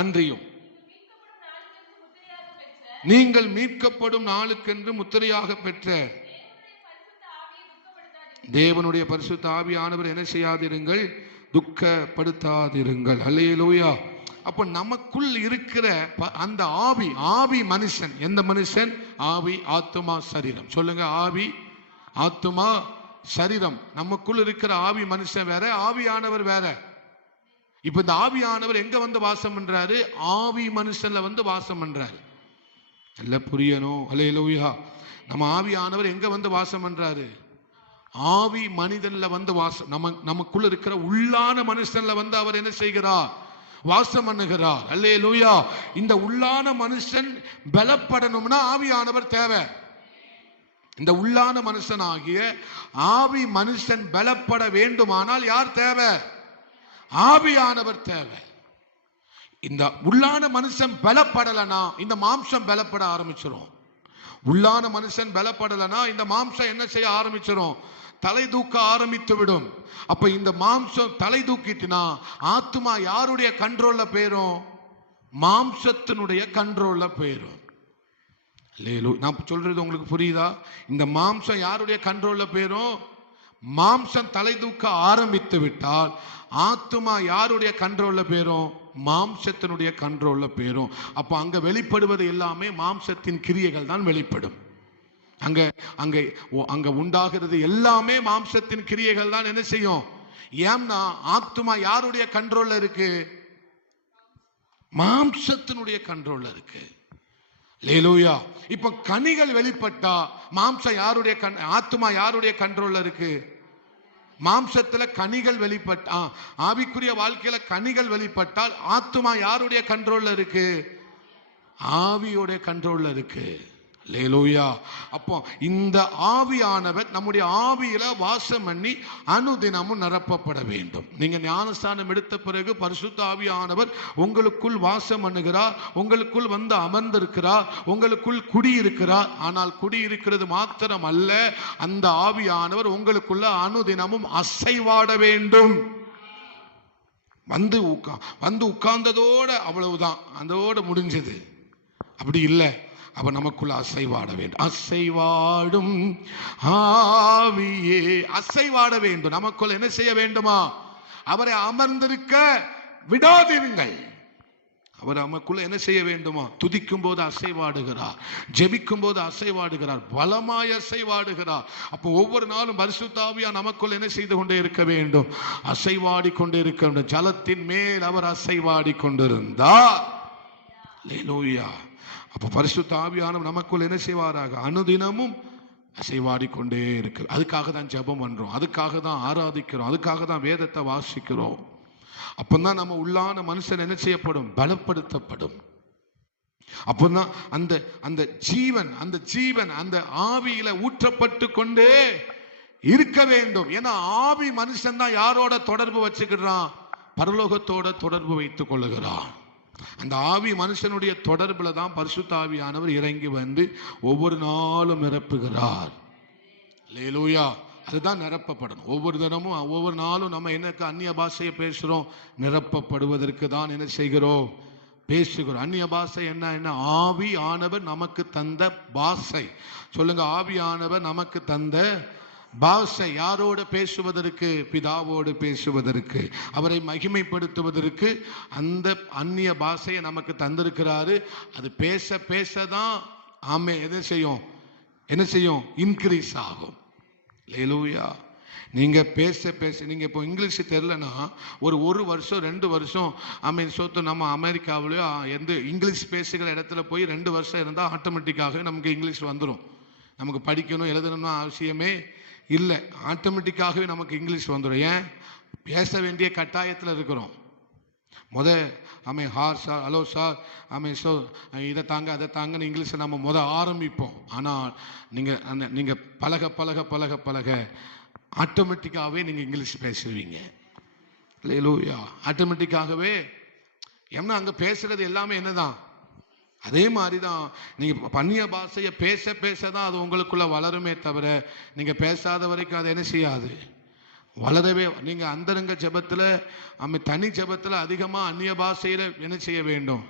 அன்றியும் நீங்கள் மீட்கப்படும் நாளுக்கென்று முத்திரையாக பெற்ற தேவனுடைய பரிசுத்த ஆவியானவர் என்ன செய்யாதிருங்கள், துக்கப்படுத்தாதிருங்கள். அல்லேலூயா. அப்ப நமக்குள் இருக்கிற அந்த ஆவி மனுஷன், எந்த மனுஷன்? ஆவி, ஆத்துமா, சரீரம். சொல்லுங்க. ஆவி, ஆத்துமா, சரீரம். நமக்குள் இருக்கிற ஆவி மனுஷன் வேற, ஆவியானவர் வேற. இப்ப இந்த ஆவியானவர் எங்க வந்து வாசம் பண்றாரு? ஆவி மனுஷன்ல வந்து வாசம் பண்றாரு. எல்லாம் புரியணும். அல்லேலூயா. நம்ம ஆவியானவர் எங்க வந்து வாசம் பண்றாரு? ஆவி மனிதன்ல வந்து வாசம், நமக்குள்ள இருக்கிற உள்ளான மனுஷன்ல வந்து அவர் என்ன செய்கிறார்? வாசம் பண்ணுகிறார். அல்லேலூயா. இந்த உள்ளான மனுஷன் பலப்படணும்னா ஆவியானவர் தேவை. இந்த உள்ளான மனுஷனாகிய ஆவி மனுஷன் பலப்பட வேண்டுமானால் யார் தேவை? ஆவியானவர் தேவை. இந்த உள்ளான மனுஷன் பலப்படலனா இந்த மாம்சம் பலப்பட ஆரம்பிச்சிடும். உள்ளான மனுஷன் பலப்படலனா இந்த மாம்சம் என்ன செய்ய ஆரம்பிச்சிடும்? தலை தூக்க ஆரம்பித்து விடும். அப்ப இந்த மாம்சம் தலை தூக்கிட்டுனா ஆத்மா யாருடைய கண்ட்ரோல்ல போயிரும்? மாம்சத்தினுடைய கண்ட்ரோல்ல போயிரும். நான் சொல்றது உங்களுக்கு புரியுதா? இந்த மாம்சம் யாருடைய கண்ட்ரோல்ல போயிரும்? மாம்சம் தலை தூக்க ஆரம்பித்து விட்டால் ஆத்மா யாருடைய கண்ட்ரோல்ல போயிரும்? மாம்சத்தினுடைய கண்ட்ரோல்ல போயிரும். அப்ப அங்க வெளிப்படுவது எல்லாமே மாம்சத்தின் கிரியைகள் தான் வெளிப்படும். அங்க அங்க அங்க உண்டாகிறது எல்லாமே மாம்சத்தின் கிரியைகள் தான் என்ன செய்யும்? ஏன்னா ஆத்மா யாருடைய கண்ட்ரோல்ல இருக்கு? மாம்சத்தினுடைய கண்ட்ரோல்ல இருக்கு. அல்லேலூயா. இப்ப கனிகள் வெளிப்பட்டா மாம்சம் யாருடைய ஆத்மா யாருடைய கண்ட்ரோல்ல இருக்கு? மாம்சத்துல கனிகள் வெளிப்பட்டா, ஆவிக்குரிய வாழ்க்கையில கனிகள் வெளிப்பட்டால் ஆத்மா யாருடைய கண்ட்ரோல்ல இருக்கு? ஆவியோடைய கண்ட்ரோல்ல இருக்கு. அல்லேலூயா. அப்போ இந்த ஆவியானவர் நம்முடைய ஆவியில வாசம் பண்ணி அனுதினமும் நிரப்பப்பட வேண்டும். நீங்க ஞானஸ்தானம் எடுத்த பிறகு பரிசுத்த ஆவியானவர் உங்களுக்குள் வாசம் பண்ணுகிறார், உங்களுக்குள் வந்து அமர்ந்திருக்கிறார், உங்களுக்குள் குடியிருக்கிறார். ஆனால் குடியிருக்கிறது மாத்திரம் அல்ல, அந்த ஆவியானவர் உங்களுக்குள்ள அனுதினமும் அசைவாட வேண்டும். வந்து உட்கார்ந்ததோட அவ்வளவுதான், அதோட முடிஞ்சது. அப்படி இல்லை. அப்ப நமக்குள்ள அசைவாட வேண்டும். அசைவாடும் ஆவியே அசைவாட வேண்டும். நமக்குள்ள என்ன செய்ய வேண்டுமா? அவரை அமர்ந்திருக்க விடாதீர்கள். அவர் நமக்குள்ள என்ன செய்ய வேண்டுமா? துதிக்கும் போது அசைவாடுகிறார், ஜெபிக்கும் போது அசைவாடுகிறார், பலமாய் அசைவாடுகிறார். அப்போ ஒவ்வொரு நாளும் பரிசுத்த ஆவியா நமக்குள்ள என்ன செய்து கொண்டே இருக்க வேண்டும்? அசைவாடி கொண்டே இருக்க வேண்டும். ஜலத்தின் மேல் அவர் அசைவாடி கொண்டிருந்தார். அல்லேலூயா. அப்ப பரிசுத்த ஆவியானவர் நமக்குள் என்ன செய்வாராக? அனுதினமும் அசைவாடி கொண்டே இருக்கு. அதுக்காக தான் ஜெபம் பண்றோம், அதுக்காக தான் ஆராதிக்கிறோம், அதுக்காக தான் வேதத்தை வாசிக்கிறோம். அப்பதான் நம்ம உள்ளான மனுஷன் என்ன செய்யப்படும்? பலப்படுத்தப்படும். அப்பதான் அந்த ஜீவன் அந்த ஆவியில ஊற்றப்பட்டு கொண்டே இருக்க வேண்டும். ஏன்னா ஆவி மனுஷன் தான் யாரோட தொடர்பு வச்சுக்கிறான்? பரலோகத்தோட தொடர்பு வைத்துக் கொள்ளுகிறான். அந்த ஆவி மனுஷனுடைய தொடர்புல தான் பரிசுத்த ஆவியானவர் இறங்கி வந்து ஒவ்வொரு நாளும் நிரப்புகிறார். அல்லேலூயா. அதுதான் நிரப்பப்படணும். ஒவ்வொரு தினமும் ஒவ்வொரு நாளும் நம்ம என்னக்கு அந்நிய பாஷையை பேசுறோம்? நிரப்பப்படுவதற்கு தான் என்ன செய்கிறோம்? பேசுகிறோம். அந்நிய பாஷை என்ன? ஆவி ஆனவர் நமக்கு தந்த பாஷை. சொல்லுங்க, ஆவியானவர் நமக்கு தந்த பாஷை. யாரோடு பேசுவதற்கு? பிதாவோடு பேசுவதற்கு, அவரை மகிமைப்படுத்துவதற்கு அந்த அந்நிய பாஷையை நமக்கு தந்திருக்கிறாரு. அது பேச பேசதான் ஆமே என்ன செய்யும்? இன்க்ரீஸ் ஆகும். அல்லேலூயா. நீங்க பேச நீங்க இப்போ இங்கிலீஷ் தெரியலன்னா ஒரு வருஷம் 2 வருஷம் நம்ம அமெரிக்காவிலயோ எந்த இங்கிலீஷ் பேசுகிற இடத்துல போய் 2 வருஷம் இருந்தால் ஆட்டோமேட்டிக்காக நமக்கு இங்கிலீஷ் வந்துடும். நமக்கு படிக்கணும் எழுதணும்னு அவசியமே இல்லை, ஆட்டோமேட்டிக்காகவே நமக்கு இங்கிலீஷ் வந்துடும். ஏன்? பேச வேண்டிய கட்டாயத்தில் இருக்கிறோம். ஹார் சார், ஹலோ சார், ஸோ இதை தாங்க அதை தாங்கன்னு இங்கிலீஷை நம்ம ஆரம்பிப்போம். ஆனால் நீங்கள் பழக பழக பழக பழக ஆட்டோமேட்டிக்காகவே நீங்கள் இங்கிலீஷ் பேசுவீங்க. அல்லேலூயா. ஆட்டோமேட்டிக்காகவே. ஏன்னா அங்கே பேசுறது எல்லாமே என்னதான்? அதே மாதிரி தான் நீங்கள் அந்நிய பாஷையை பேச பேச தான் அது உங்களுக்குள்ள வளருமே தவிர நீங்கள் பேசாத வரைக்கும் அது என்ன செய்யாது, வளரவே. நீங்கள் அந்தரங்க ஜெபத்தில் தனி ஜெபத்தில் அதிகமாக அந்நிய பாஷையில் என்ன செய்ய வேண்டும்?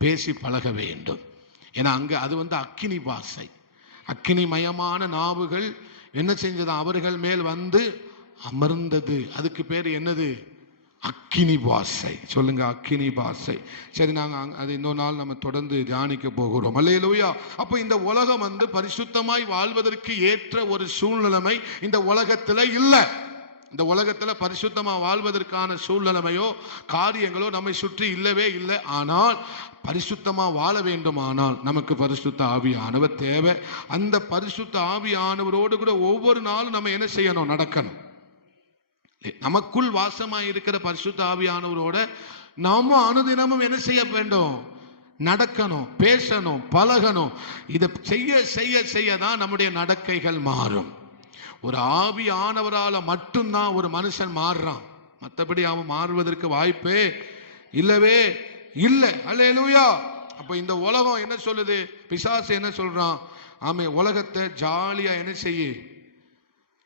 பேசி பழக வேண்டும். ஏன்னா அங்கே அது அக்கினி பாஷை. அக்கினி மயமான நாவுகள் என்ன செஞ்சதான்? அவர்கள் மேல் வந்து அமர்ந்தது. அதுக்கு பேர் என்னது? அக்கினி பாஷை. சொல்லுங்க, அக்கினி பாஷை. சரி, நாங்கள் அது இன்னொரு நாள் நம்ம தொடர்ந்து தியானிக்க போகிறோம். அல்லேலூயா. அப்போ இந்த உலகம் பரிசுத்தமாய் வாழ்வதற்கு ஏற்ற ஒரு சூழ்நிலைமை இந்த உலகத்தில் இல்லை. இந்த உலகத்தில் பரிசுத்தமா வாழ்வதற்கான சூழ்நிலைமையோ காரியங்களோ நம்மை சுற்றி இல்லவே இல்லை. ஆனால் பரிசுத்தமா வாழ வேண்டுமானால் நமக்கு பரிசுத்த ஆவியானவர் தேவை. அந்த பரிசுத்த ஆவியானவரோடு கூட ஒவ்வொரு நாளும் நம்ம என்ன செய்யணும்? நடக்கணும். நமக்குள் வாசமாய் இருக்கிற பரிசுத்த ஆவியானவரோட நாம அனுதினமும் என்ன செய்ய வேண்டும்? நடக்கணும், பேசணும், பழகணும். இதை செய்ய செய்ய செய்ய தான் நம்முடைய நடக்கைகள் மாறும். ஒரு ஆவியானவரால மட்டும்தான் ஒரு மனுஷன் மாறுறான். மற்றபடி அவன் மாறுவதற்கு வாய்ப்பே இல்லவே இல்லை. அல்லேலூயா. அப்ப இந்த உலகம் என்ன சொல்லுது? பிசாசு என்ன சொல்றான்? உலகத்தை ஜாலியா என்ன செய்ய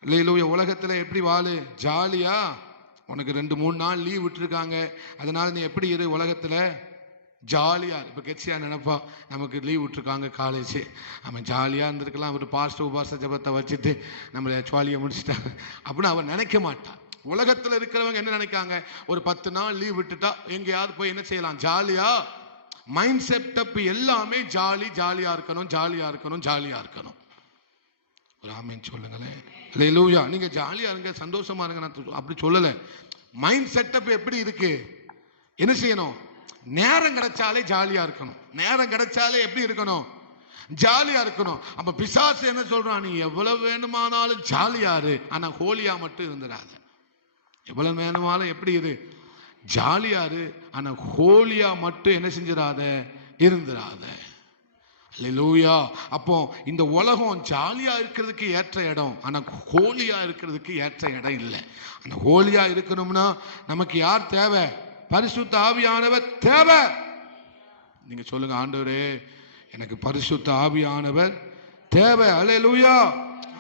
அல்லேலூயா. உலகத்துல எப்படி வாழு? ஜாலியா. உனக்கு 2-3 நாள் லீவ் விட்டுருக்காங்க, அதனால நீ எப்படி இரு உலகத்துல? ஜாலியா. இப்போ கெட்சியா நினைப்பா, நமக்கு லீவ் விட்டுருக்காங்க காலேஜ், அவன் ஜாலியாக இருந்திருக்கலாம், ஒரு பாஸ்ட் உபாச ஜபத்தை வச்சுட்டு நம்மளை ஜாலியாக முடிச்சுட்டாங்க அப்படின்னு அவன் நினைக்க மாட்டான். உலகத்தில் இருக்கிறவங்க என்ன நினைக்காங்க? ஒரு 10 நாள் லீவ் விட்டுட்டா எங்கேயாவது போய் என்ன செய்யலாம்? ஜாலியா. மைண்ட் செட்டப் எல்லாமே ஜாலியா இருக்கணும், ஜாலியா இருக்கணும், ஜாலியா இருக்கணும். ஒரு ஆமென் சொல்லுங்களேன். அல்லேலூயா. நீங்க ஜாலியா இருங்க, சந்தோஷமா இருங்க, நான் அப்படி சொல்லல. மைண்ட் செட்டப் எப்படி இருக்கு? என்ன செய்யணும்? நேரம் கிடைச்சாலே ஜாலியா இருக்கணும். நேரம் கிடைச்சாலே எப்படி இருக்கணும்? ஜாலியா இருக்கணும். அப்ப பிசாசு என்ன சொல்றான்? நீ எவ்வளவு வேணுமானாலும் ஜாலியா இரு, ஆனா ஹோலியா மட்டும் இருந்துடாத. எவ்வளவு வேணுமானாலும் எப்படி இரு, ஜாலியா இரு, ஆனா ஹோலியா மட்டும் என்ன செஞ்சிடாத, இருந்துடாத. அல்லேலூயா. அப்போ இந்த உலகம் ஜாலியா இருக்கிறதுக்கு ஏற்ற இடம், ஆனா ஹோலியா இருக்கிறதுக்கு ஏற்ற இடம் இல்லை. அந்த ஹோலியா இருக்கணும்னா நமக்கு யார் தேவை? பரிசுத்த ஆவியானவர் தேவை. நீங்க சொல்லுங்க, ஆண்டவரே எனக்கு பரிசுத்த ஆவியானவர் தேவை. அல்லேலூயா.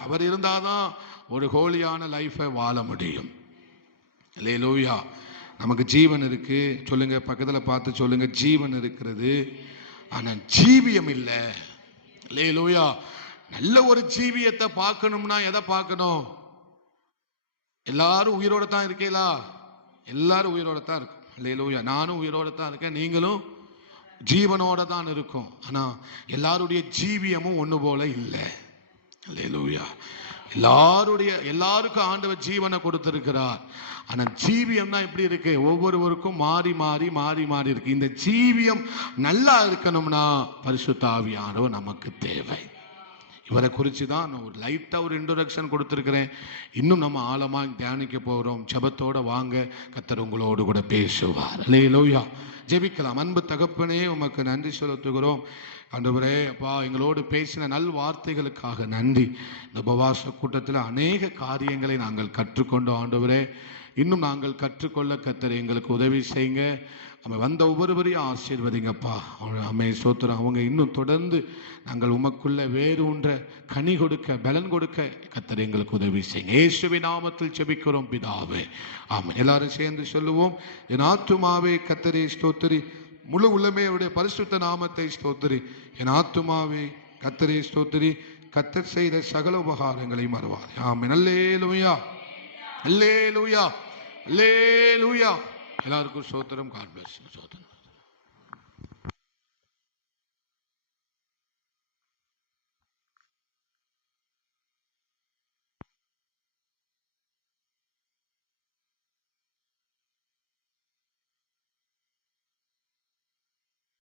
அவர் இருந்தாதான் ஒரு ஹோலியான லைஃபை வாழ முடியும். அல்லேலூயா. நமக்கு ஜீவன் இருக்கு. சொல்லுங்க, பக்கத்துல பார்த்து சொல்லுங்க, ஜீவன் இருக்கிறது, ஆனா ஜீவியம் இல்லை. அல்லேலூயா. நல்ல ஒரு ஜீவியத்தை பார்க்கணும்னா எதை பார்க்கணும்? எல்லாரும் உயிரோட தான் இருக்கீங்களா? எல்லாரும் உயிரோட தான் இருக்கும். அல்லேலூயா. நானும் உயிரோட தான் இருக்கேன், நீங்களும் ஜீவனோட தான் இருக்கும். ஆனா எல்லாருடைய ஜீவியமும் ஒண்ணு போல இல்லை. அல்லேலூயா. எல்லாருக்கும் ஆண்டவர் ஜீவனை கொடுத்திருக்கிறார். ஆனா ஜீவியம் தான் எப்படி இருக்கு? ஒவ்வொருவருக்கும் மாறி மாறி மாறி மாறி இருக்கு. இந்த ஜீவியம் நல்லா இருக்கணும்னா பரிசுத்த ஆவியானவர் நமக்கு தேவை. இவரை குறித்து தான் நான் ஒரு லைட்டாக ஒரு இன்ட்ரோடக்ஷன் கொடுத்துருக்கிறேன். இன்னும் நம்ம ஆழமாக தியானிக்க போகிறோம். ஜெபத்தோட வாங்க, கர்த்தர் உங்களோடு கூட பேசுவார். அல்லேலூயா. ஜெபிக்கலாம். அன்பு தகப்பனே, உமக்கு நன்றி செலுத்துகிறோம். ஆண்டவரே அப்பா, எங்களோடு பேசின நல் வார்த்தைகளுக்காக நன்றி. இந்த உபவாச கூட்டத்தில் அநேக காரியங்களை நாங்கள் கற்றுக்கொண்டோம். ஆண்டவரே, இன்னும் நாங்கள் கற்றுக்கொள்ள கர்த்தர் எங்களுக்கு உதவி செய்யுங்க. நம்ம வந்த ஒவ்வொருவரையும் ஆசீர்வதிங்கப்பா. அம்மே சோத்திரம். அவங்க இன்னும் தொடர்ந்து நாங்கள் உமக்குள்ள வேரூன்ற கனி கொடுக்க, பலன் கொடுக்க கர்த்தர் எங்களுக்கு உதவி செய்யுங்க. இயேசுவின் நாமத்தில் ஜெபிக்கிறோம் பிதாவே, ஆமென். எல்லாரும் சேர்ந்து சொல்லுவோம். என் ஆத்துமாவே கர்த்தரை ஸ்தோத்திரி, முழு உள்ளமே அவருடைய பரிசுத்த நாமத்தை ஸ்தோத்திரி. என் ஆத்துமாவே கர்த்தரை ஸ்தோத்திரி, கர்த்தர் செய்த சகல உபகாரங்களை மறவாதே. ஆமென். அல்லேலூயா, அல்லேலூயா, அல்லேலூயா. எல்லாருக்கும் ஸ்தோத்திரம். God bless. ஸ்தோத்திரம்.